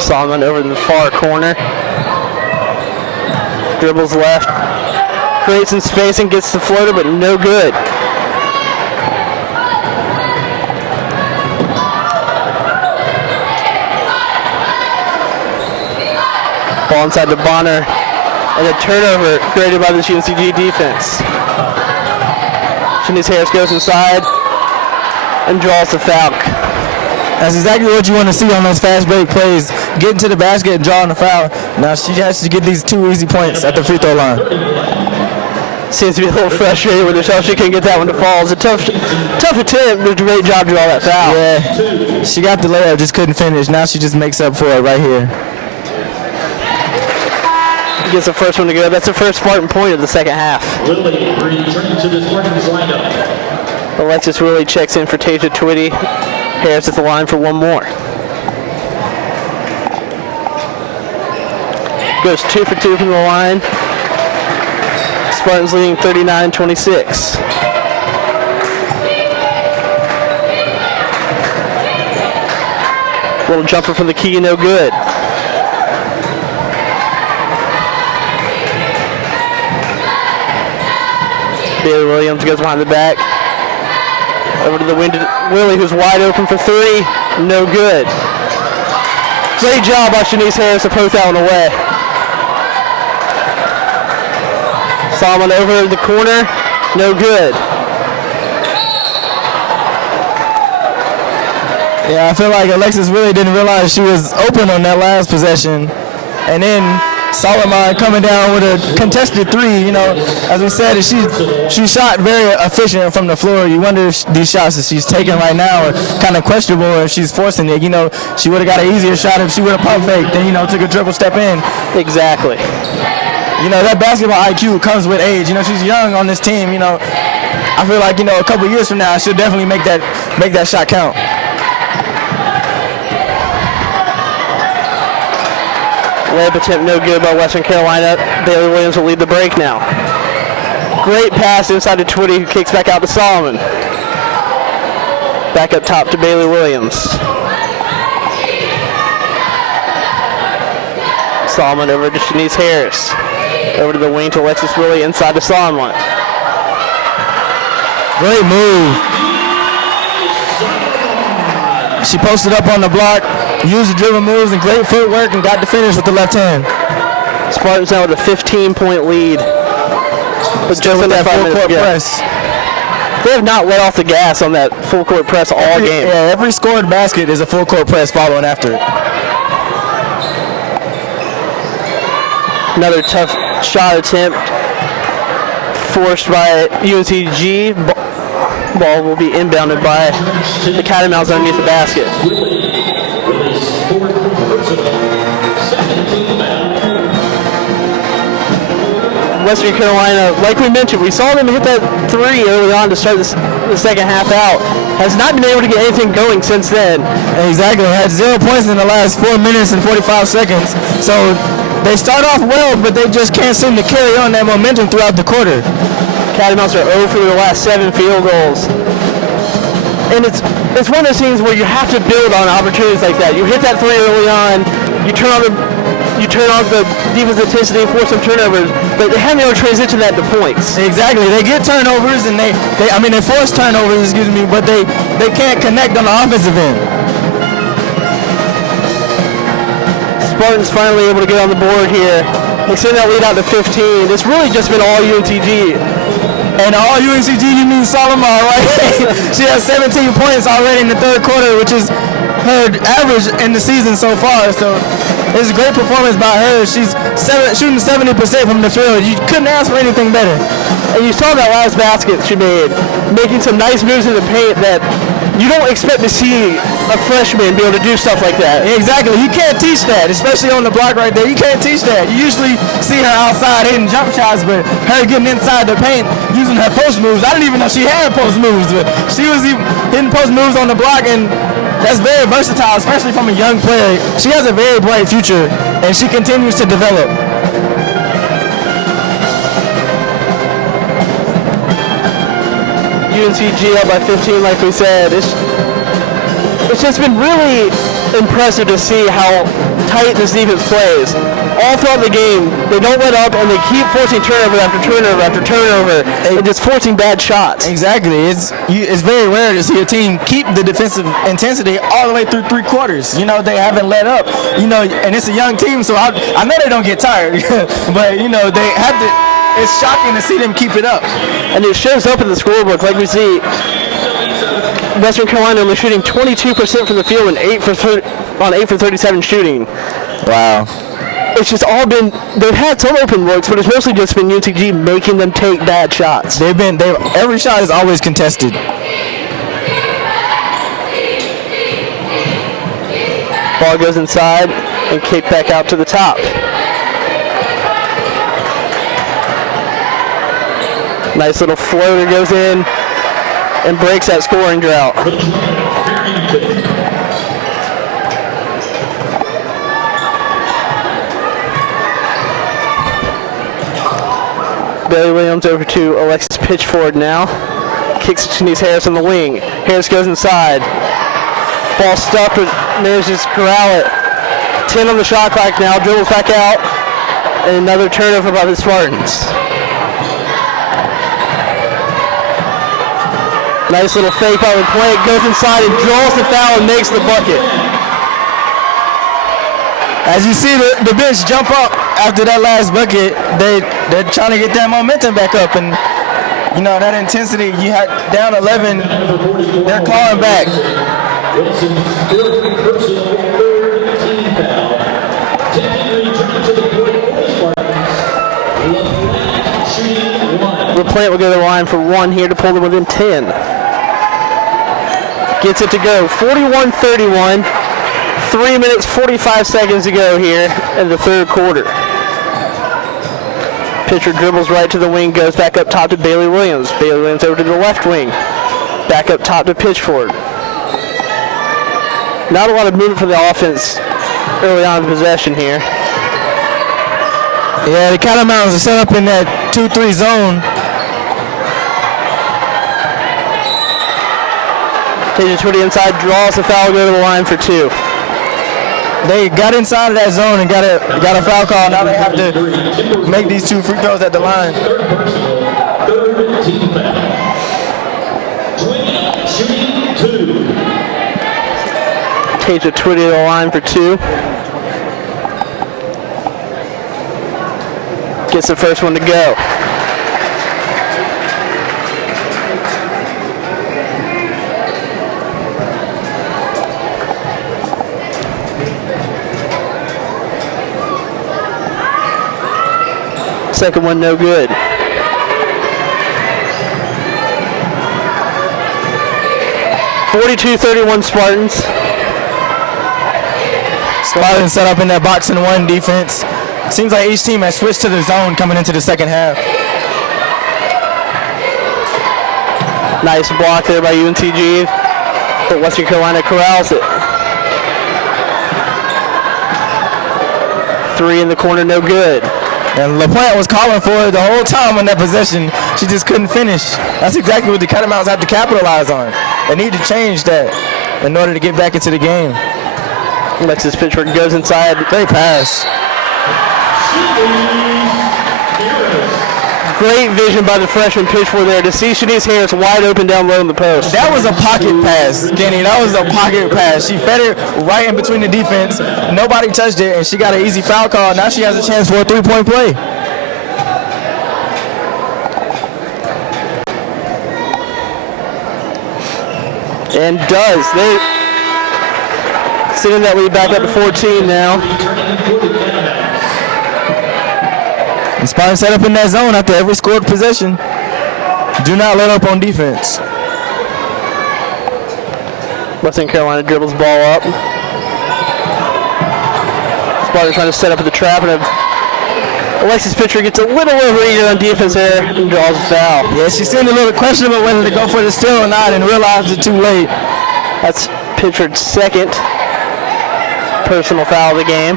Solomon over in the far corner. Dribbles left. Creates some space and gets the floater, but no good. Ball inside to Bonner. And a turnover created by this UNCG defense. Shanice Harris goes inside and draws the foul. That's exactly what you want to see on those fast break plays. Getting to the basket and drawing the foul. Now she has to get these 2 easy points at the free throw line. Seems to be a little frustrated with herself. She couldn't get that one to fall. It's a tough attempt, but a great job to draw that foul. Yeah, she got the layup, just couldn't finish. Now she just makes up for it right here. Gets the first one to go. That's the first Spartan point of the second half. Willie returning to the Spartans lineup. Alexis Willie checks in for Tasia Twitty. Harris at the line for one more. Goes 2 for 2 from the line. Spartans leading 39-26. Little jumper from the key, no good. Bailey Williams goes behind the back. Over to the wing to Willie, who's wide open for 3. No good. Great job by Shanice Harris to poke that one away. Solomon over the corner, no good. Yeah, I feel like Alexis really didn't realize she was open on that last possession. And then Solomon coming down with a contested three, you know, as we said, she shot very efficient from the floor. You wonder if these shots that she's taking right now are kind of questionable if she's forcing it. You know, she would have got an easier shot if she would have pump faked and, you know, took a triple step in. Exactly. You know, that basketball IQ comes with age. You know, she's young on this team, you know. I feel like, you know, a couple years from now, she'll definitely make that shot count. Layup attempt no good by Western Carolina. Bailey Williams will lead the break now. Great pass inside to 20, who kicks back out to Solomon. Back up top to Bailey Williams. Solomon over to Shanice Harris. Over to the wing to Alexis Willie, inside to Solomon. Great move. She posted up on the block, used the dribble moves and great footwork, and got the finish with the left hand. Spartans now with a 15-point lead. But Still with that full court press. They have not let off the gas on that full court press all game. Yeah, every scored basket is a full court press following after it. Another tough shot attempt forced by UNCG. Ball will be inbounded by the Catamounts underneath the basket. Western Carolina, like we mentioned, we saw them hit that three early on to start the second half out. Has not been able to get anything going since then. Exactly. Had 0 points in the last 4 minutes and 45 seconds. So they start off well, but they just can't seem to carry on that momentum throughout the quarter. Catamounts are 0 for their last 7 field goals. And it's one of those things where you have to build on opportunities like that. You hit that three early on, you turn on the defensive intensity, force some turnovers, but they haven't been able to transition that to points. Exactly. They get turnovers and they force turnovers, but they can't connect on the offensive end. Spartans finally able to get on the board here. They send that lead out to 15. It's really just been all UNCG. And all UNCG, you mean Solomon, right? She has 17 points already in the third quarter, which is her average in the season so far. So it's a great performance by her. She's shooting 70% from the field. You couldn't ask for anything better. And you saw that last basket she made, making some nice moves in the paint that you don't expect to see a freshman be able to do stuff like that. Exactly. You can't teach that, especially on the block right there. You can't teach that. You usually see her outside hitting jump shots, but her getting inside the paint, using her post moves. I didn't even know she had post moves, but she was even hitting post moves on the block, and that's very versatile, especially from a young player. She has a very bright future, and she continues to develop. UNCG up by 15, like we said. It's just been really impressive to see how tight this defense plays. All throughout the game, they don't let up, and they keep forcing turnover after turnover after turnover, and just forcing bad shots. Exactly. It's very rare to see a team keep the defensive intensity all the way through 3 quarters. You know, they haven't let up. You know, and it's a young team, so I know they don't get tired, but you know they have to. It's shocking to see them keep it up. And it shows up in the scorebook, like we see Western Carolina only shooting 22% from the field and 8 for 37 shooting. Wow. It's just all been, they've had some open looks, but it's mostly just been UNCG making them take bad shots. Every shot is always contested. Ball goes inside and kicked back out to the top. Nice little floater goes in and breaks that scoring drought. Bailey Williams over to Alexis Pitchford now. Kicks to Shanice Harris on the wing. Harris goes inside. Ball stuck, but manages to corral it. 10 on the shot clock now. Dribbles back out. And another turnover by the Spartans. Nice little fake by the play. Goes inside and draws the foul and makes the bucket. As you see the bench jump up after that last bucket, they're trying to get that momentum back up, and you know that intensity. You had down 11, they're clawing back. Wilson's third personal, third team foul. Taking return to the court for the Spartans. LaPlante shooting one. LaPlante will go to the line for one here to pull them within 10. Gets it to go. 41-31. 3 minutes, 45 seconds to go here in the third quarter. Pitcher dribbles right to the wing, goes back up top to Bailey Williams. Bailey Williams over to the left wing. Back up top to Pitchford. Not a lot of movement for the offense early on in possession here. Yeah, the Catamounts are set up in that 2-3 zone. Tasia Twitty inside, draws the foul, go to the line for two. They got inside of that zone and got a foul call. Now they have to make these two free throws at the line. Third team foul. Twitty shooting two. Tasia Twitty to the line for two. Gets the first one to go. Second one no good. (42-31) Spartans. Spartans set up in that box and one defense. Seems like each team has switched to the zone coming into the second half. Nice block there by UNCG, but Western Carolina corrals it. Three in the corner, no good. And LaPlante was calling for it the whole time on that possession. She just couldn't finish. That's exactly what the Catamounts have to capitalize on. They need to change that in order to get back into the game. Alexis Pitchford goes inside. Great pass. Great vision by the freshman Pitchford there to see Shanice Harris wide open down low in the post. That was a pocket pass, Kenny. That was a pocket pass. She fed it right in between the defense. Nobody touched it, and she got an easy foul call. Now she has a chance for a three-point play. And does. They sending that lead back up to 14 now. And Spartans set up in that zone after every scored possession. Do not let up on defense. Western Carolina dribbles ball up. Spartans trying to set up the trap, and Alexis Pitcher gets a little overeager on defense there and draws a foul. Yeah, she seemed a little questionable whether to go for the steal or not and realized it too late. That's Pitcher's second personal foul of the game.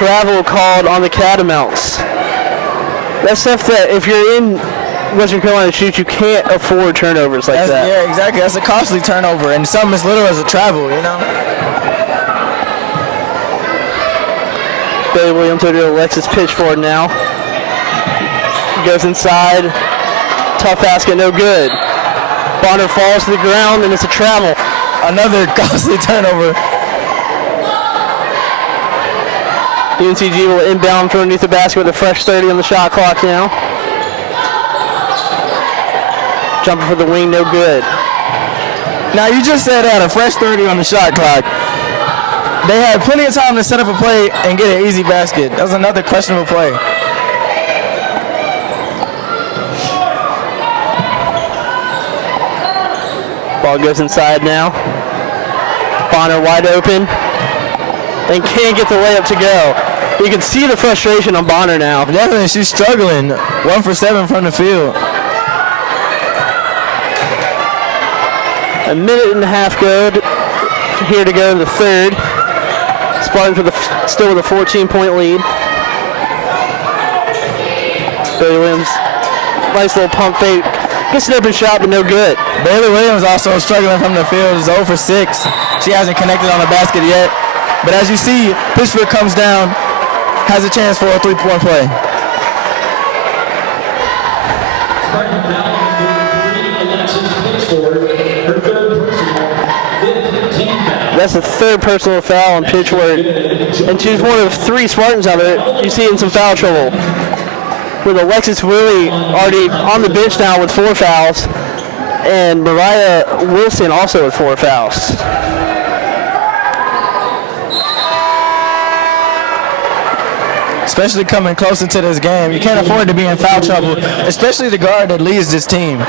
Travel called on the Catamounts. That's stuff that if you're in Western Carolina shoot, you can't afford turnovers like that. Yeah, exactly. That's a costly turnover, and something as little as a travel, you know. Bailey Williams over to Alexis Pitchford now. Goes inside. Tough basket, no good. Bonner falls to the ground, and it's a travel. Another costly turnover. UNCG will inbound from underneath the basket with a fresh 30 on the shot clock now. Jumper for the wing, no good. Now you just said they had a fresh 30 on the shot clock. They had plenty of time to set up a play and get an easy basket. That was another questionable play. Ball goes inside now. Bonner wide open and can't get the layup to go. You can see the frustration on Bonner now. Definitely, she's struggling. 1 for 7 from the field. A minute and a half here to go in the third. Spartans still with a 14-point lead. Bailey Williams, nice little pump fake. Gets an open shot, but no good. Bailey Williams also struggling from the field. Is 0 for 6. She hasn't connected on the basket yet. But as you see, Pittsburgh comes down, has a chance for a three-point play. That's the third personal foul on Pitchford. And she's one of 3 Spartans out of it. You see in some foul trouble. With Alexis Willie already on the bench now with 4 fouls. And Mariah Wilson also with 4 fouls. Especially coming closer to this game. You can't afford to be in foul trouble, especially the guard that leads this team.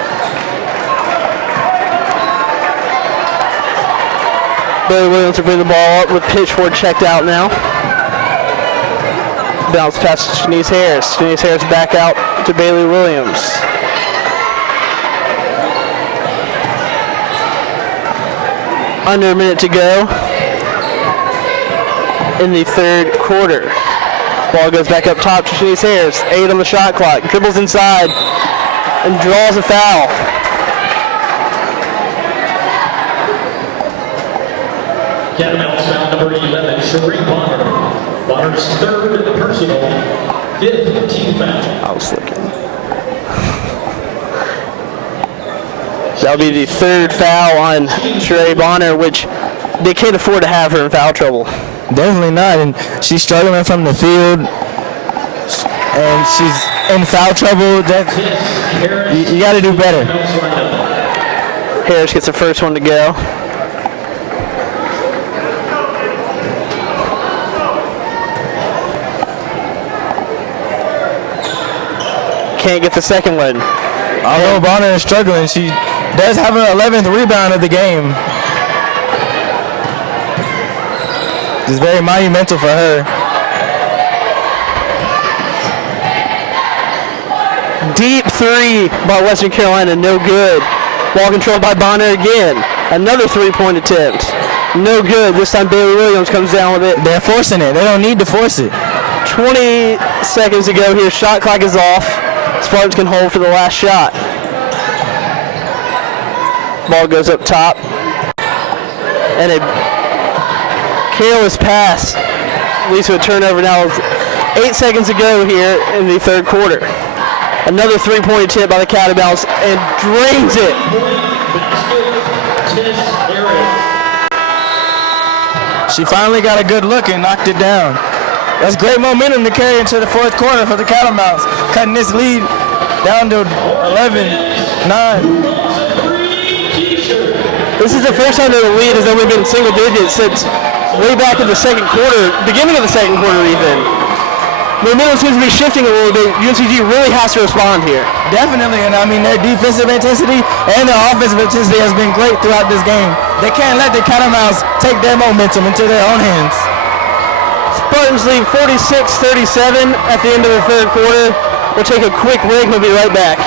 Bailey Williams to bring the ball up with Pitchford checked out now. Bounce pass to Shanice Harris. Shanice Harris back out to Bailey Williams. Under a minute to go in the third quarter. Ball goes back up top to Shanice Harris. 8 on the shot clock. Dribbles inside and draws a foul. Catamounts foul number 11, Sheree Bonner. Bonner's third personal, 5th team foul. I was looking. That'll be the third foul on Sheree Bonner, which they can't afford to have her in foul trouble. Definitely not, and she's struggling from the field, and she's in foul trouble. You got to do better. Harris gets the first one to go. Can't get the second one. Although Bonner is struggling, she does have her 11th rebound of the game. It's very monumental for her. Deep 3 by Western Carolina, no good. Ball controlled by Bonner again. Another 3-point attempt. No good. This time Bailey Williams comes down with it. They're forcing it. They don't need to force it. 20 seconds to go here. Shot clock is off. Spartans can hold for the last shot. Ball goes up top. And a careless pass leads to a turnover now with 8 seconds to go here in the third quarter. Another 3-point attempt by the Catamounts and drains it. She finally got a good look and knocked it down. That's great momentum to carry into the fourth quarter for the Catamounts, cutting this lead down to 11-9. This is the first time that the lead has only been single digits since way back in the second quarter, beginning of the second quarter even. Momentum seems to be shifting a little bit. UNCG really has to respond here. Definitely, and I mean their defensive intensity and their offensive intensity has been great throughout this game. They can't let the Catamounts take their momentum into their own hands. Spartans lead 46-37 at the end of the third quarter. We'll take a quick break. We'll be right back.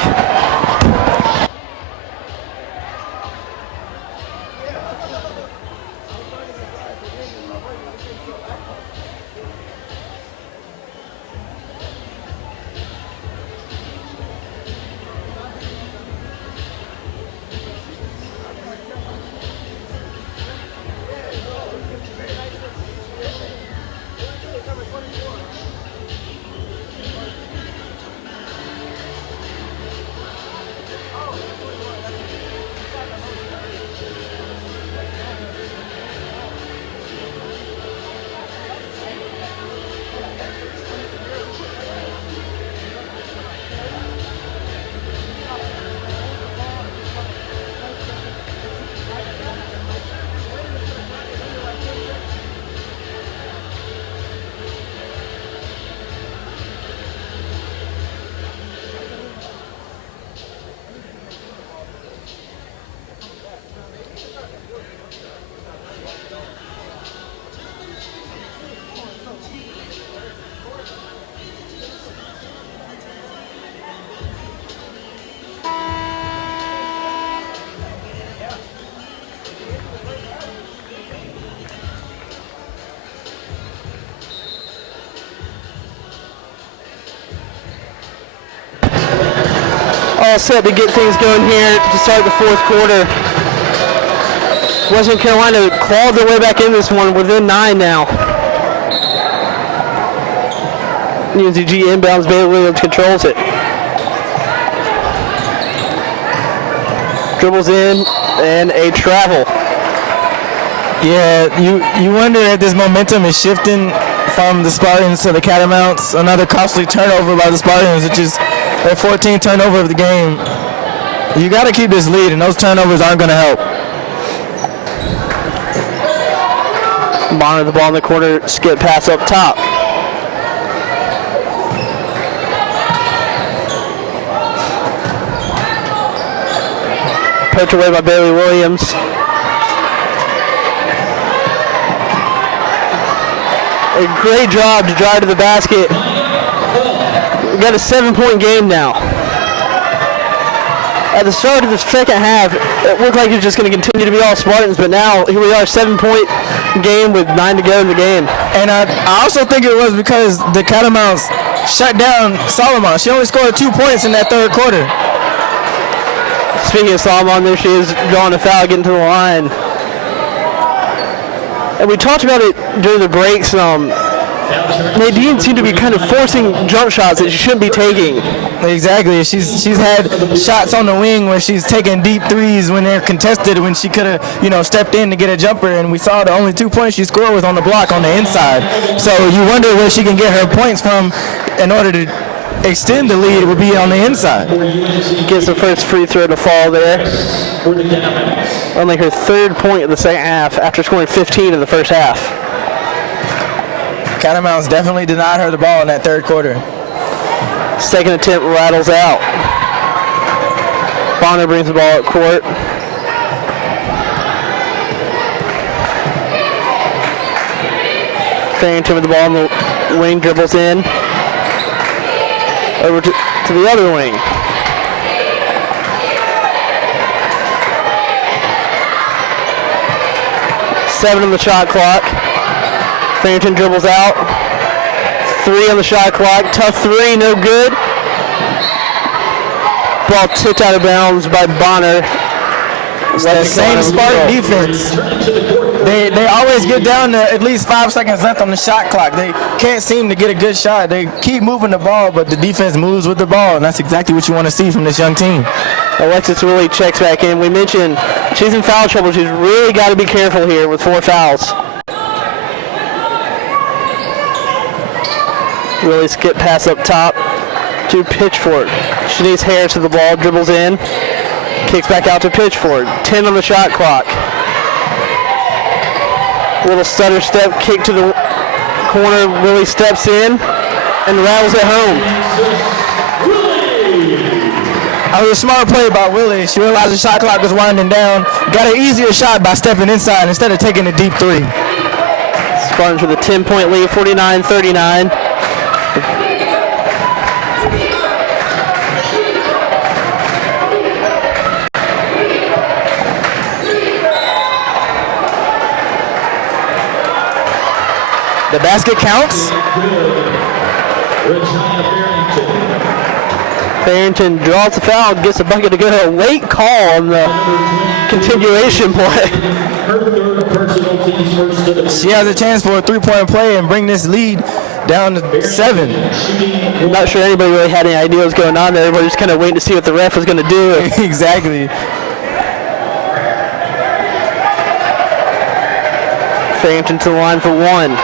All set to get things going here to start the fourth quarter. Western Carolina clawed their way back in this one within 9 now. UNCG inbounds, Bailey Williams controls it. Dribbles in and a travel. Yeah, you wonder if this momentum is shifting from the Spartans to the Catamounts. Another costly turnover by the Spartans, which is their 14th turnover of the game. You got to keep this lead, and those turnovers aren't going to help. Bonner the ball in the corner, skip pass up top. Poked away by Bailey Williams. A great job to drive to the basket. We got a 7-point game now. At the start of the second half, it looked like it was just going to continue to be all Spartans, but now here we are, 7-point game with 9 to go in the game. And I also think it was because the Catamounts shut down Solomon. She only scored 2 points in that third quarter. Speaking of Solomon, there she is drawing a foul, getting to the line. And we talked about it during the breaks. Nadine seemed to be kind of forcing jump shots that she shouldn't be taking. Exactly. She's had shots on the wing where she's taking deep threes when they're contested, when she could have stepped in to get a jumper, and we saw the only 2 points she scored was on the block on the inside. So you wonder where she can get her points from in order to extend the lead. It would be on the inside. Gets the first free throw to fall there. Only her 3rd point of the second half after scoring 15 in the first half. Catamounts definitely denied her the ball in that third quarter. Second attempt rattles out. Bonner brings the ball up court. Farrington with the ball on the wing, dribbles in. Over to the other wing. Seven on the shot clock. Farrington dribbles out. 3 on the shot clock. Tough 3, no good. Ball tipped out of bounds by Bonner. It's that same Spartan defense. They always get down to at least 5 seconds left on the shot clock. They can't seem to get a good shot. They keep moving the ball, but the defense moves with the ball, and that's exactly what you want to see from this young team. Alexis Willie checks back in. We mentioned she's in foul trouble. She's really got to be careful here with 4 fouls. Really skip pass up top to Pitchford. Shanice Harris to the ball, dribbles in, kicks back out to Pitchford. 10 on the shot clock. Little stutter step kick to the corner. Willie steps in and rattles it home. That was a smart play by Willie. She realized the shot clock was winding down. Got an easier shot by stepping inside instead of taking a deep 3. Spartans with a 10-point lead, 49-39. The basket counts. Farrington draws the foul, gets a bucket to go. A late call on the continuation play. She has a chance for a 3-point play and bring this lead down to 7. I'm not sure anybody really had any idea what was going on there. Everybody was kind of waiting to see what the ref was going to do. Exactly. Farrington to the line for 1.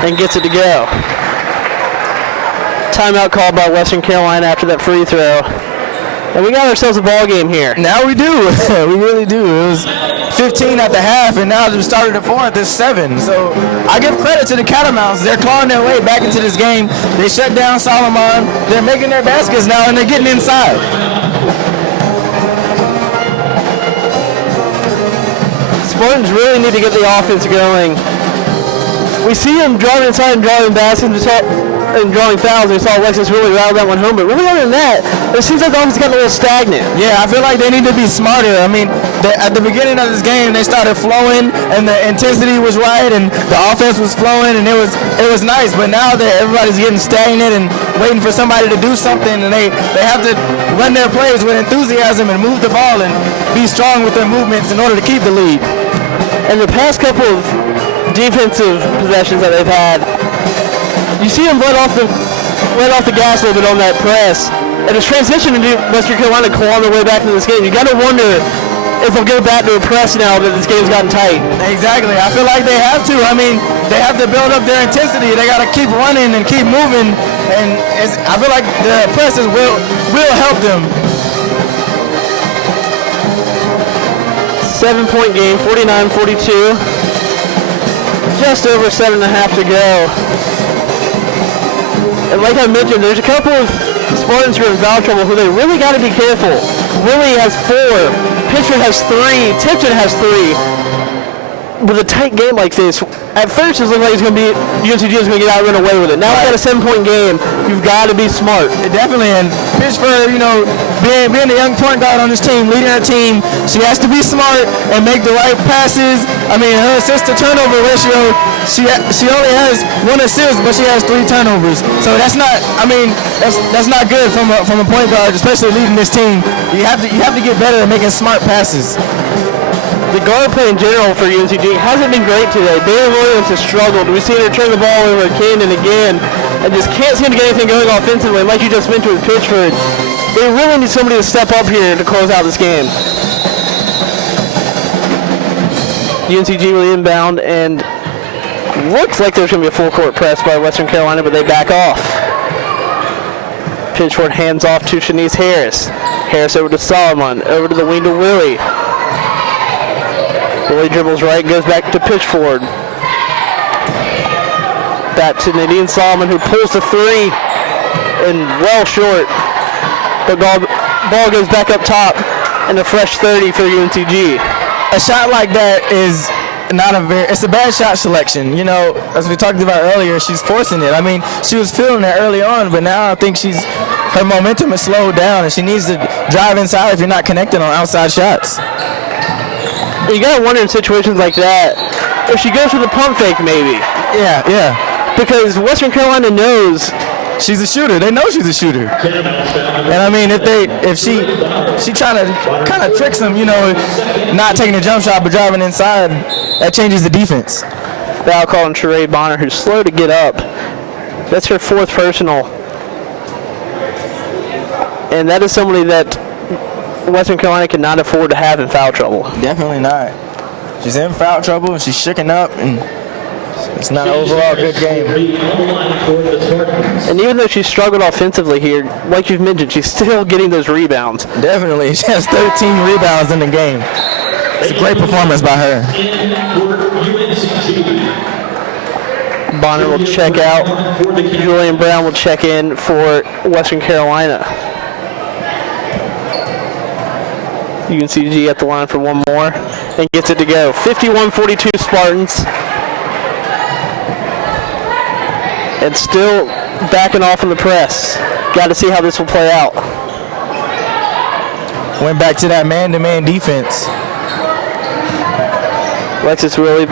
And gets it to go. Timeout called by Western Carolina after that free throw. And we got ourselves a ball game here. Now we do. We really do. It was 15 at the half, and now the start of the fourth is 7. So I give credit to the Catamounts. They're clawing their way back into this game. They shut down Solomon. They're making their baskets now, and they're getting inside. Spartans really need to get the offense going. We see them driving inside and driving baskets and drawing fouls. We saw Alexis really rattle that one home, but really other than that, it seems like the offense got a little stagnant. Yeah, I feel like they need to be smarter. I mean, at the beginning of this game, they started flowing, and the intensity was right, and the offense was flowing, and it was nice. But now that everybody's getting stagnant and waiting for somebody to do something, and they have to run their plays with enthusiasm and move the ball and be strong with their movements in order to keep the lead. And the past couple of defensive possessions that they've had, you see them let off the gas a little bit on that press, and it's transitioned into Western Carolina clawing their way back into this game. You got to wonder if they'll go back to a press now that this game's gotten tight. Exactly. I feel like they have to. I mean, they have to build up their intensity. They got to keep running and keep moving. And I feel like the presses will help them. 7-point game, 49-42. Just over 7.5 to go. And like I mentioned, there's a couple of Spartans who are in foul trouble who they really got to be careful. Willie has 4, Pittsford has 3, Tipton has 3. With a tight game like this, at first it looked like it's going to be UNCG is going to get out and run away with it. Now we got a 7-point game. You've got to be smart. Definitely, and Pittsburgh, being the young point guard on this team, leading her team, she has to be smart and make the right passes. I mean, her assist to turnover ratio, she only has 1 assist, but she has 3 turnovers. So that's not good from a point guard, especially leading this team. You have to get better at making smart passes. The guard play in general for UNCG hasn't been great today. Bailey Williams has struggled. We've seen her turn the ball over again and again and just can't seem to get anything going offensively. Like you just mentioned with Pittsford, they really need somebody to step up here to close out this game. UNCG will inbound and looks like there's going to be a full court press by Western Carolina, but they back off. Pittsford hands off to Shanice Harris. Harris over to Solomon, over to the wing to Willie. Willie dribbles right, goes back to Pitchford. Back to Nadine Solomon, who pulls the 3 and well short. The ball goes back up top and a fresh 30 for UNCG. A shot like that is it's a bad shot selection. As we talked about earlier, she's forcing it. I mean, she was feeling it early on, but now I think her momentum is slowed down and she needs to drive inside if you're not connecting on outside shots. You gotta wonder in situations like that if she goes for the pump fake, maybe. Yeah. Because Western Carolina knows she's a shooter. They know she's a shooter. And I mean, if she trying to kind of tricks them, not taking a jump shot but driving inside, that changes the defense. Foul call on Sheree Bonner, who's slow to get up. That's her 4th personal. And that is somebody that Western Carolina cannot afford to have in foul trouble. Definitely not. She's in foul trouble and she's shaking up, and it's not an overall good game. And even though she struggled offensively here, like you've mentioned, she's still getting those rebounds. Definitely. She has 13 rebounds in the game. It's a great performance by her. Bonner will check out. Julian Brown will check in for Western Carolina. UNCG at the line for one more and gets it to go. 51-42 Spartans. And still backing off in the press. Got to see how this will play out. Went back to that man-to-man defense. Alexis really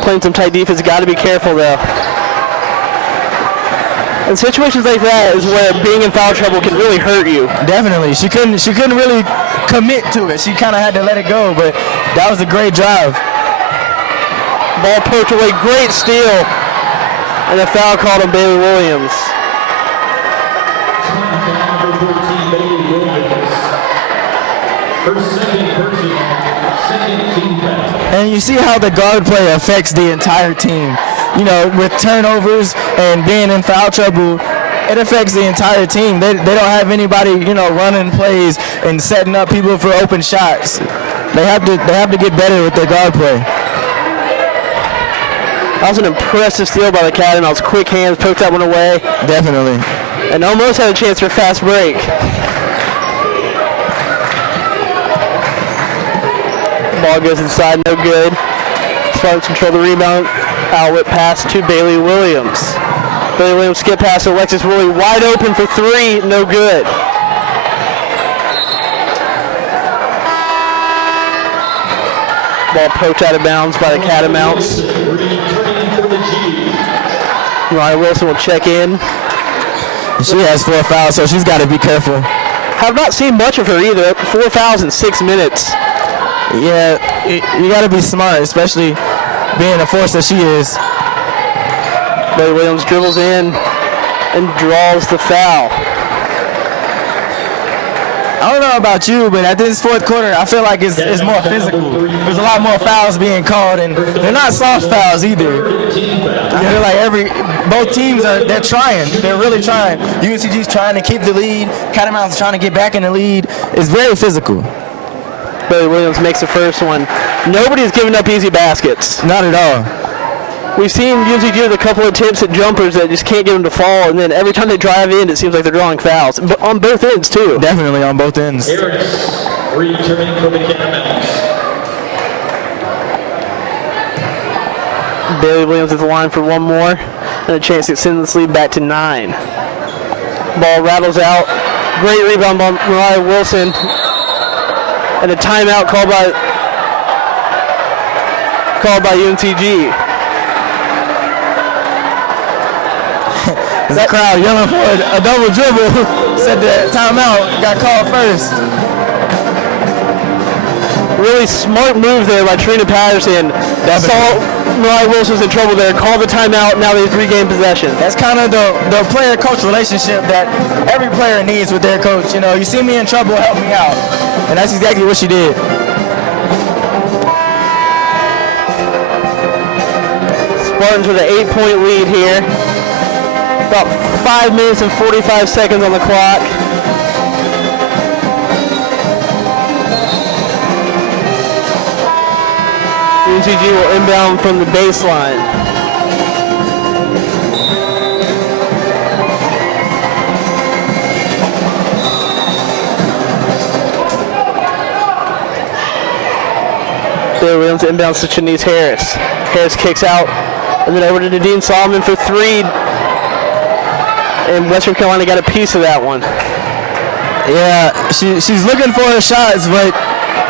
playing some tight defense. Got to be careful though. In situations like that is where being in foul trouble can really hurt you. Definitely. She couldn't really commit to it. She kind of had to let it go, but that was a great drive. Ball poked away. Great steal. And a foul called on Bailey Williams. And you see how the guard play affects the entire team. With turnovers and being in foul trouble, it affects the entire team. They don't have anybody, running plays and setting up people for open shots. They have to get better with their guard play. That was an impressive steal by the Catamounts. Quick hands, poked that one away. Definitely. And almost had a chance for a fast break. Ball goes inside, no good. Spartans control the rebound. Outlet pass to Bailey Williams. Bailey Williams skip pass to Alexis Willie. Wide open for 3, no good. Ball poked out of bounds by the Catamounts. Ryan Wilson will check in. She has 4 fouls, so she's got to be careful. Have not seen much of her either. 4 fouls in 6 minutes. Yeah, you got to be smart, especially being the force that she is. Bailey Williams dribbles in and draws the foul. I don't know about you, but at this fourth quarter, I feel like it's more physical. There's a lot more fouls being called, and they're not soft fouls either. They're like both teams they're trying. They're really trying. UNCG's trying to keep the lead. Catamounts trying to get back in the lead. It's very physical. Billy Williams makes the first one. Nobody's giving up easy baskets. Not at all. We've seen UNCG with a couple of attempts at jumpers that just can't get them to fall, and then every time they drive in, it seems like they're drawing fouls. But on both ends, too. Definitely on both ends. Harris returning for the Catamounts. Bailey Williams at the line for one more, and a chance to extend this lead back to 9. Ball rattles out. Great rebound by Mariah Wilson. And a timeout called by UNCG. That crowd yelling for a double dribble. Said the timeout got called first. Really smart move there by Trina Patterson. Saw Mariah Wilson's in trouble there. Called the timeout. Now they've regained possession. That's kind of the player-coach relationship that every player needs with their coach. You know, you see me in trouble, help me out. And that's exactly what she did. Spartans with an 8-point lead here. About 5 minutes and 45 seconds on the clock. UNCG will inbound from the baseline. Billy Williams inbounds to Shanice Harris. Harris kicks out, and then over to Nadine Solomon for 3. And Western Carolina got a piece of that one. Yeah, she's looking for her shots, but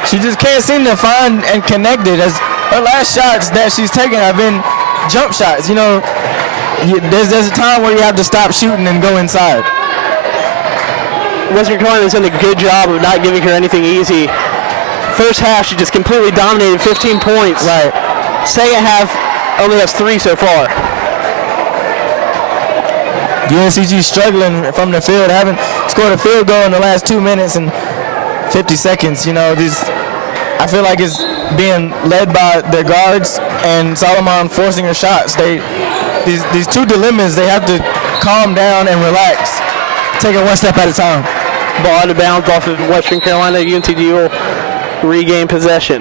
she just can't seem to find and connect it. As her last shots that she's taken have been jump shots. You know, there's a time where you have to stop shooting and go inside. Western Carolina's done a good job of not giving her anything easy. First half, she just completely dominated, 15 points. Right. Second half, only has 3 so far. UNCG struggling from the field, haven't scored a field goal in the last 2 minutes and 50 seconds. You know, I feel like it's being led by their guards and Solomon forcing her shots. These two dilemmas, they have to calm down and relax, take it one step at a time. Ball out of bounds off of Western Carolina. UNCG will regain possession.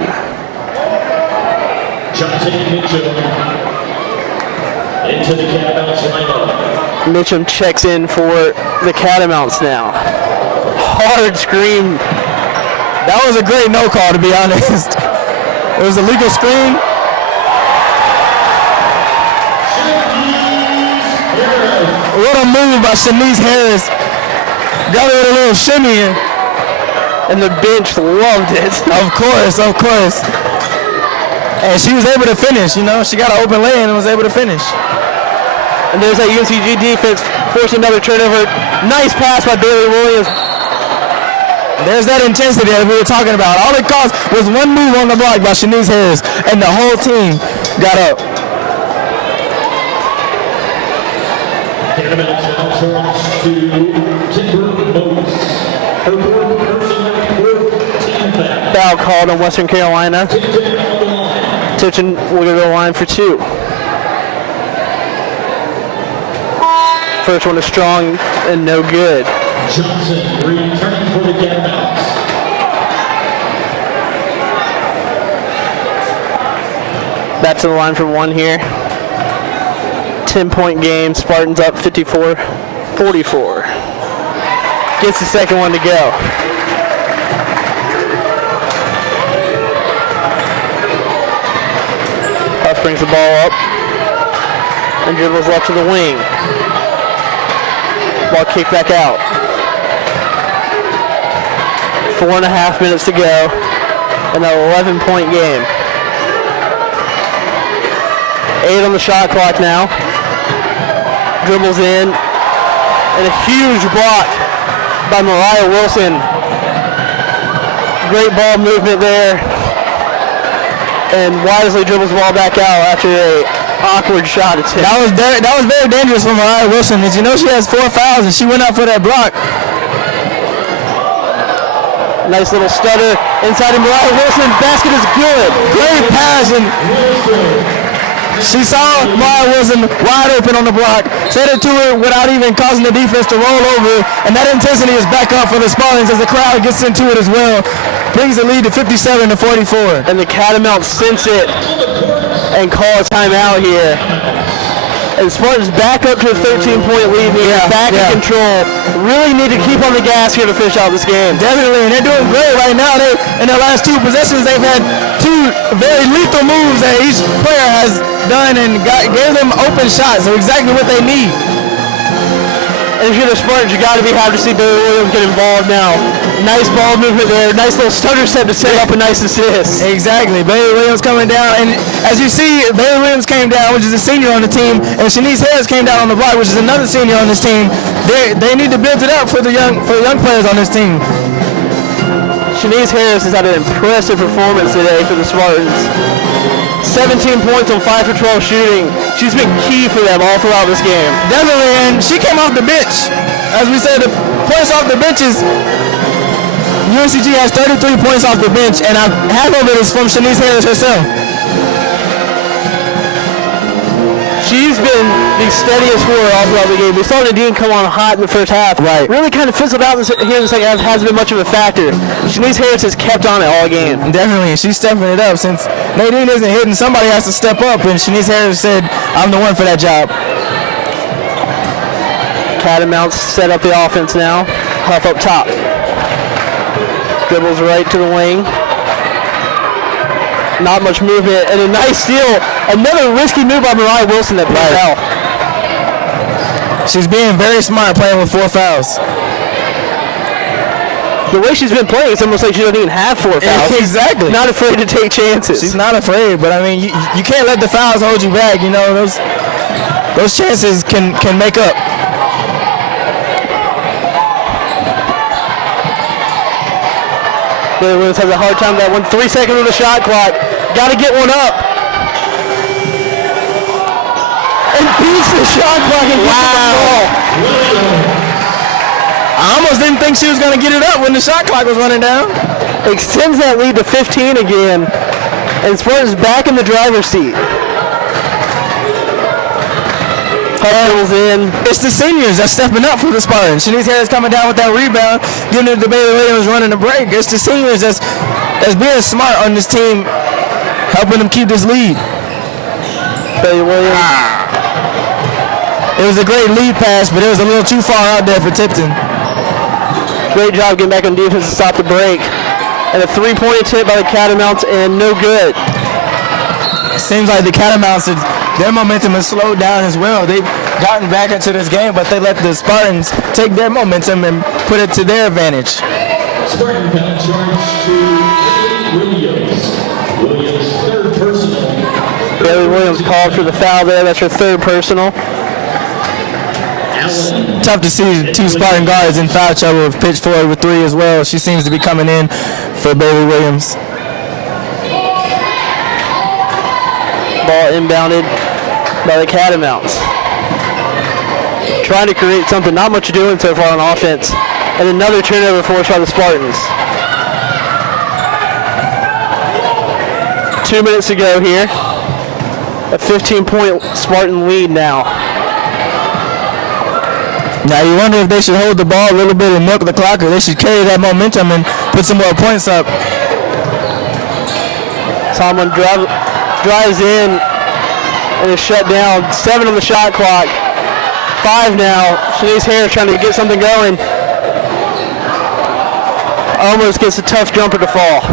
Johnson Mitchell into the Catamounts lineup. Mitchum checks in for the Catamounts now. Hard screen. That was a great no call, to be honest. It was a legal screen. What a move by Shanice Harris. Got her with a little shimmy. And the bench loved it. Of course. And she was able to finish, you know. She got an open lane and was able to finish. And there's that UNCG defense forcing another turnover. Nice pass by Bailey Williams. There's that intensity that we were talking about. All it cost was one move on the block by Shanice Harris, and the whole team got up. Catamounts now turns to Timber Moats. Her fourth team foul. Foul called on Western Carolina. Tipton will go to the line for 2. First one is strong and no good. Johnson returning for the Catamounts. Back to the line for 1 here. 10-point game. Spartans up 54-44. Gets the second one to go. Huff brings the ball up and dribbles left to the wing. Ball kicked back out. 4.5 minutes to go in an 11-point game. 8 on the shot clock now. Dribbles in. And a huge block by Mariah Wilson. Great ball movement there. And wisely dribbles the ball back out after a awkward shot attempt. That was very dangerous for Mariah Wilson. As you know, she has 4 fouls and she went out for that block. Nice little stutter inside of Mariah Wilson. Basket is good. Great pass, and she saw Mariah Wilson wide open on the block, set it to her without even causing the defense to roll over, and that intensity is back up for the Spartans as the crowd gets into it as well. Brings the lead to 57-44. And the Catamounts sense it and call a timeout here. And Spartans back up to a 13-point lead here, back in control. Really need to keep on the gas here to finish out this game. Definitely, and they're doing great right now. In their last 2 possessions, they've had 2 very lethal moves that each player has done and gave them open shots. So exactly what they need. And if you're the Spartans, you got to be happy to see Bailey Williams get involved now. Nice ball movement there. Nice little stutter step to set up a nice assist. Exactly. Bailey Williams coming down. And as you see, Bailey Williams came down, which is a senior on the team, and Shanice Harris came down on the block, which is another senior on this team. They need to build it up for the young players on this team. Shanice Harris has had an impressive performance today for the Spartans. 17 points on 5 for 12 shooting. She's been key for them all throughout this game. Definitely, and she came off the bench. As we said, the points off the benches, UNCG has 33 points off the bench, and half of it is from Shanice Harris herself. She's been the steadiest scorer all throughout the game. We saw Nadine come on hot in the first half. Right. Really kind of fizzled out here in the second half. Hasn't been much of a factor. Shanice Harris has kept on it all game. Definitely, she's stepping it up. Since Nadine isn't hitting, somebody has to step up, and Shanice Harris said, I'm the one for that job. Catamounts set up the offense now. Huff up top. Dribbles right to the wing. Not much movement, and a nice steal. Another risky move by Mariah Wilson that played out. She's being very smart playing with 4 fouls. The way she's been playing, it's almost like she doesn't even have 4 fouls. Exactly. She's not afraid to take chances. She's not afraid, but I mean, you can't let the fouls hold you back. You know, those chances can make up. Bailey Williams has a hard time with that one. 3 seconds of the shot clock. Got to get one up. And beats the shot clock and gets the ball. I almost didn't think she was going to get it up when the shot clock was running down. Extends that lead to 15 again. And Spartans back in the driver's seat. Huddles in. It's the seniors that's stepping up for the Spartans. Shanice Harris coming down with that rebound, giving it to Bailey Williams running the break. It's the seniors that's being smart on this team, helping them keep this lead. Bailey Williams. It was a great lead pass, but it was a little too far out there for Tipton. Great job getting back on defense to stop the break. And a 3-point attempt by the Catamounts, and no good. Seems like the Catamounts, their momentum has slowed down as well. They've gotten back into this game, but they let the Spartans take their momentum and put it to their advantage. Spartan foul charge to Williams. Williams' 3rd personal. Bailey Williams called for the foul there. That's her 3rd personal. Tough to see 2 Spartan guards in foul trouble with pitch forward with 3 as well. She seems to be coming in for Bailey Williams. Ball inbounded by the Catamounts. Trying to create something, not much doing so far on offense. And another turnover forced by the Spartans. 2 minutes to go here. A 15-point Spartan lead now. Now you wonder if they should hold the ball a little bit and milk the clock, or they should carry that momentum and put some more points up. Tomlin drives in and is shut down. 7 on the shot clock. 5 now. Shanice Harris trying to get something going. Almost gets a tough jumper to fall.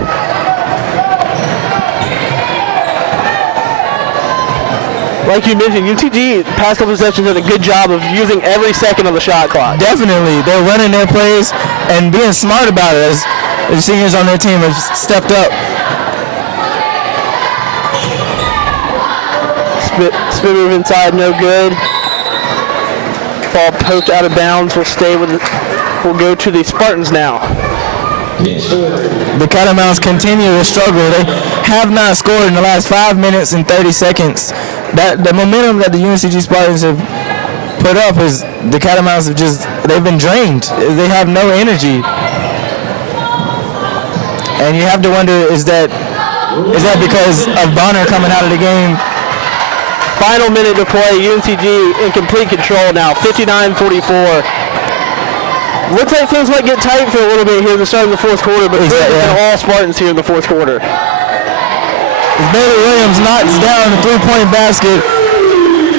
Like you mentioned, UNCG past couple possessions did a good job of using every second of the shot clock. Definitely. They're running their plays and being smart about it as the seniors on their team have stepped up. Spin move inside, no good. Ball poked out of bounds. Will go to the Spartans now. The Catamounts continue to struggle. They have not scored in the last 5 minutes and 30 seconds. The momentum that the UNCG Spartans have put up is the Catamounts they've been drained. They have no energy. And you have to wonder, is that because of Bonner coming out of the game? Final minute to play. UNCG in complete control now. 59-44. Looks like things might get tight for a little bit here at the start of the fourth quarter, but all Spartans here in the fourth quarter. Bailey Williams knocks down the three-point basket.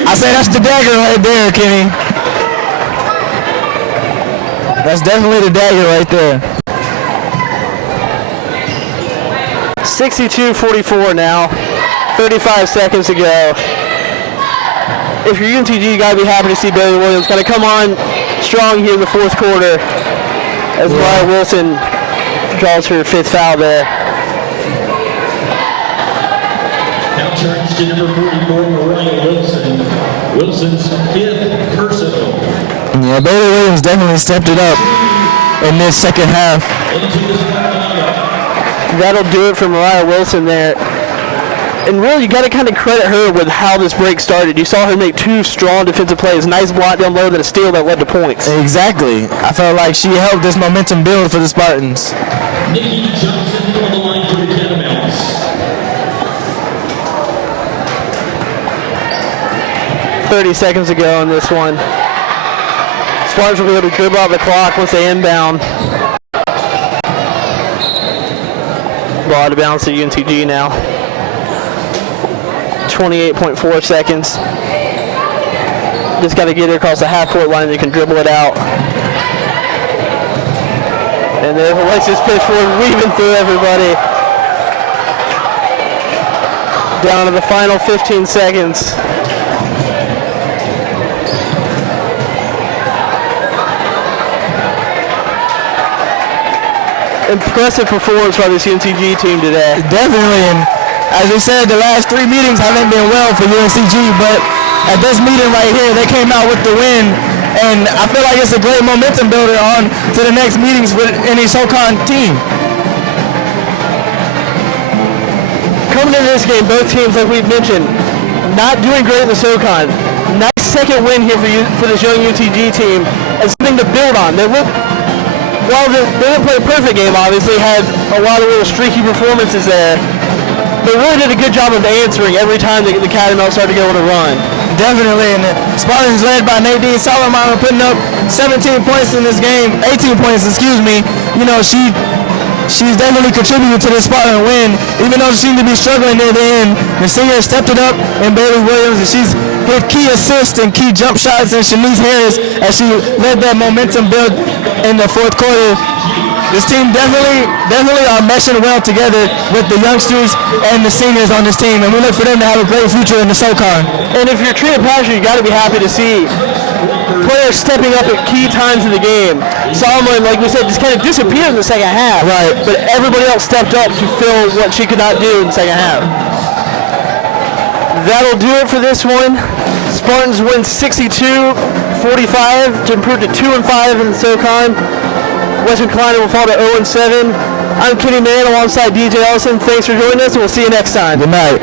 I say that's the dagger right there, Kenny. That's definitely the dagger right there. 62-44 now. 35 seconds to go. If you're UNCG, you got to be happy to see Bailey Williams kind of come on strong here in the fourth quarter as Mariah Wilson draws her fifth foul there. Now turns to number 44, Mariah Wilson. Wilson's fifth personal. Yeah, Bailey Williams definitely stepped it up in this second half. That'll do it for Mariah Wilson there. And really, you got to kind of credit her with how this break started. You saw her make two strong defensive plays. Nice block down low, then a steal that led to points. Exactly. I felt like she helped this momentum build for the Spartans. Nikki Johnson on the line for the Catamounts. 30 seconds to go in this one. Spartans will be able to dribble out the clock once they inbound. Ball out of bounds to UNCG now. 28.4 seconds. Just got to get it across the half-court line and you can dribble it out. And there's Alexis Pitchford weaving through everybody. Down to the final 15 seconds. Impressive performance by this UNCG team today. Definitely, and as we said, the last three meetings haven't been well for UNCG, but at this meeting right here, they came out with the win, and I feel like it's a great momentum builder on to the next meetings with any SoCon team. Coming into this game, both teams, like we've mentioned, not doing great in the SoCon. Nice second win here for this young UNCG team, and something to build on. While they didn't play a perfect game, obviously, had a lot of little streaky performances there. They really did a good job of answering every time the Catamounts started to go on a run. Definitely, and the Spartans led by Nadine Solomon putting up 17 points in this game, 18 points, excuse me. You know, she's definitely contributed to the Spartan win, even though she seemed to be struggling near the end. The senior stepped it up in Bailey Williams, and she's hit key assists and key jump shots in Shanice Harris as she led that momentum build in the fourth quarter. This team definitely are meshing well together with the youngsters and the seniors on this team, and we look for them to have a great future in the SoCon. And if you're Trinity Passion, you got to be happy to see players stepping up at key times of the game. Solomon, like we said, just kind of disappeared in the second half. Right. But everybody else stepped up to fill what she could not do in the second half. That'll do it for this one. Spartans win 62-45 to improve to 2-5 in the SoCon. Western Carolina will fall to 0-7. I'm Kenny Mann alongside DJ Ellison. Thanks for joining us, and we'll see you next time. Good night.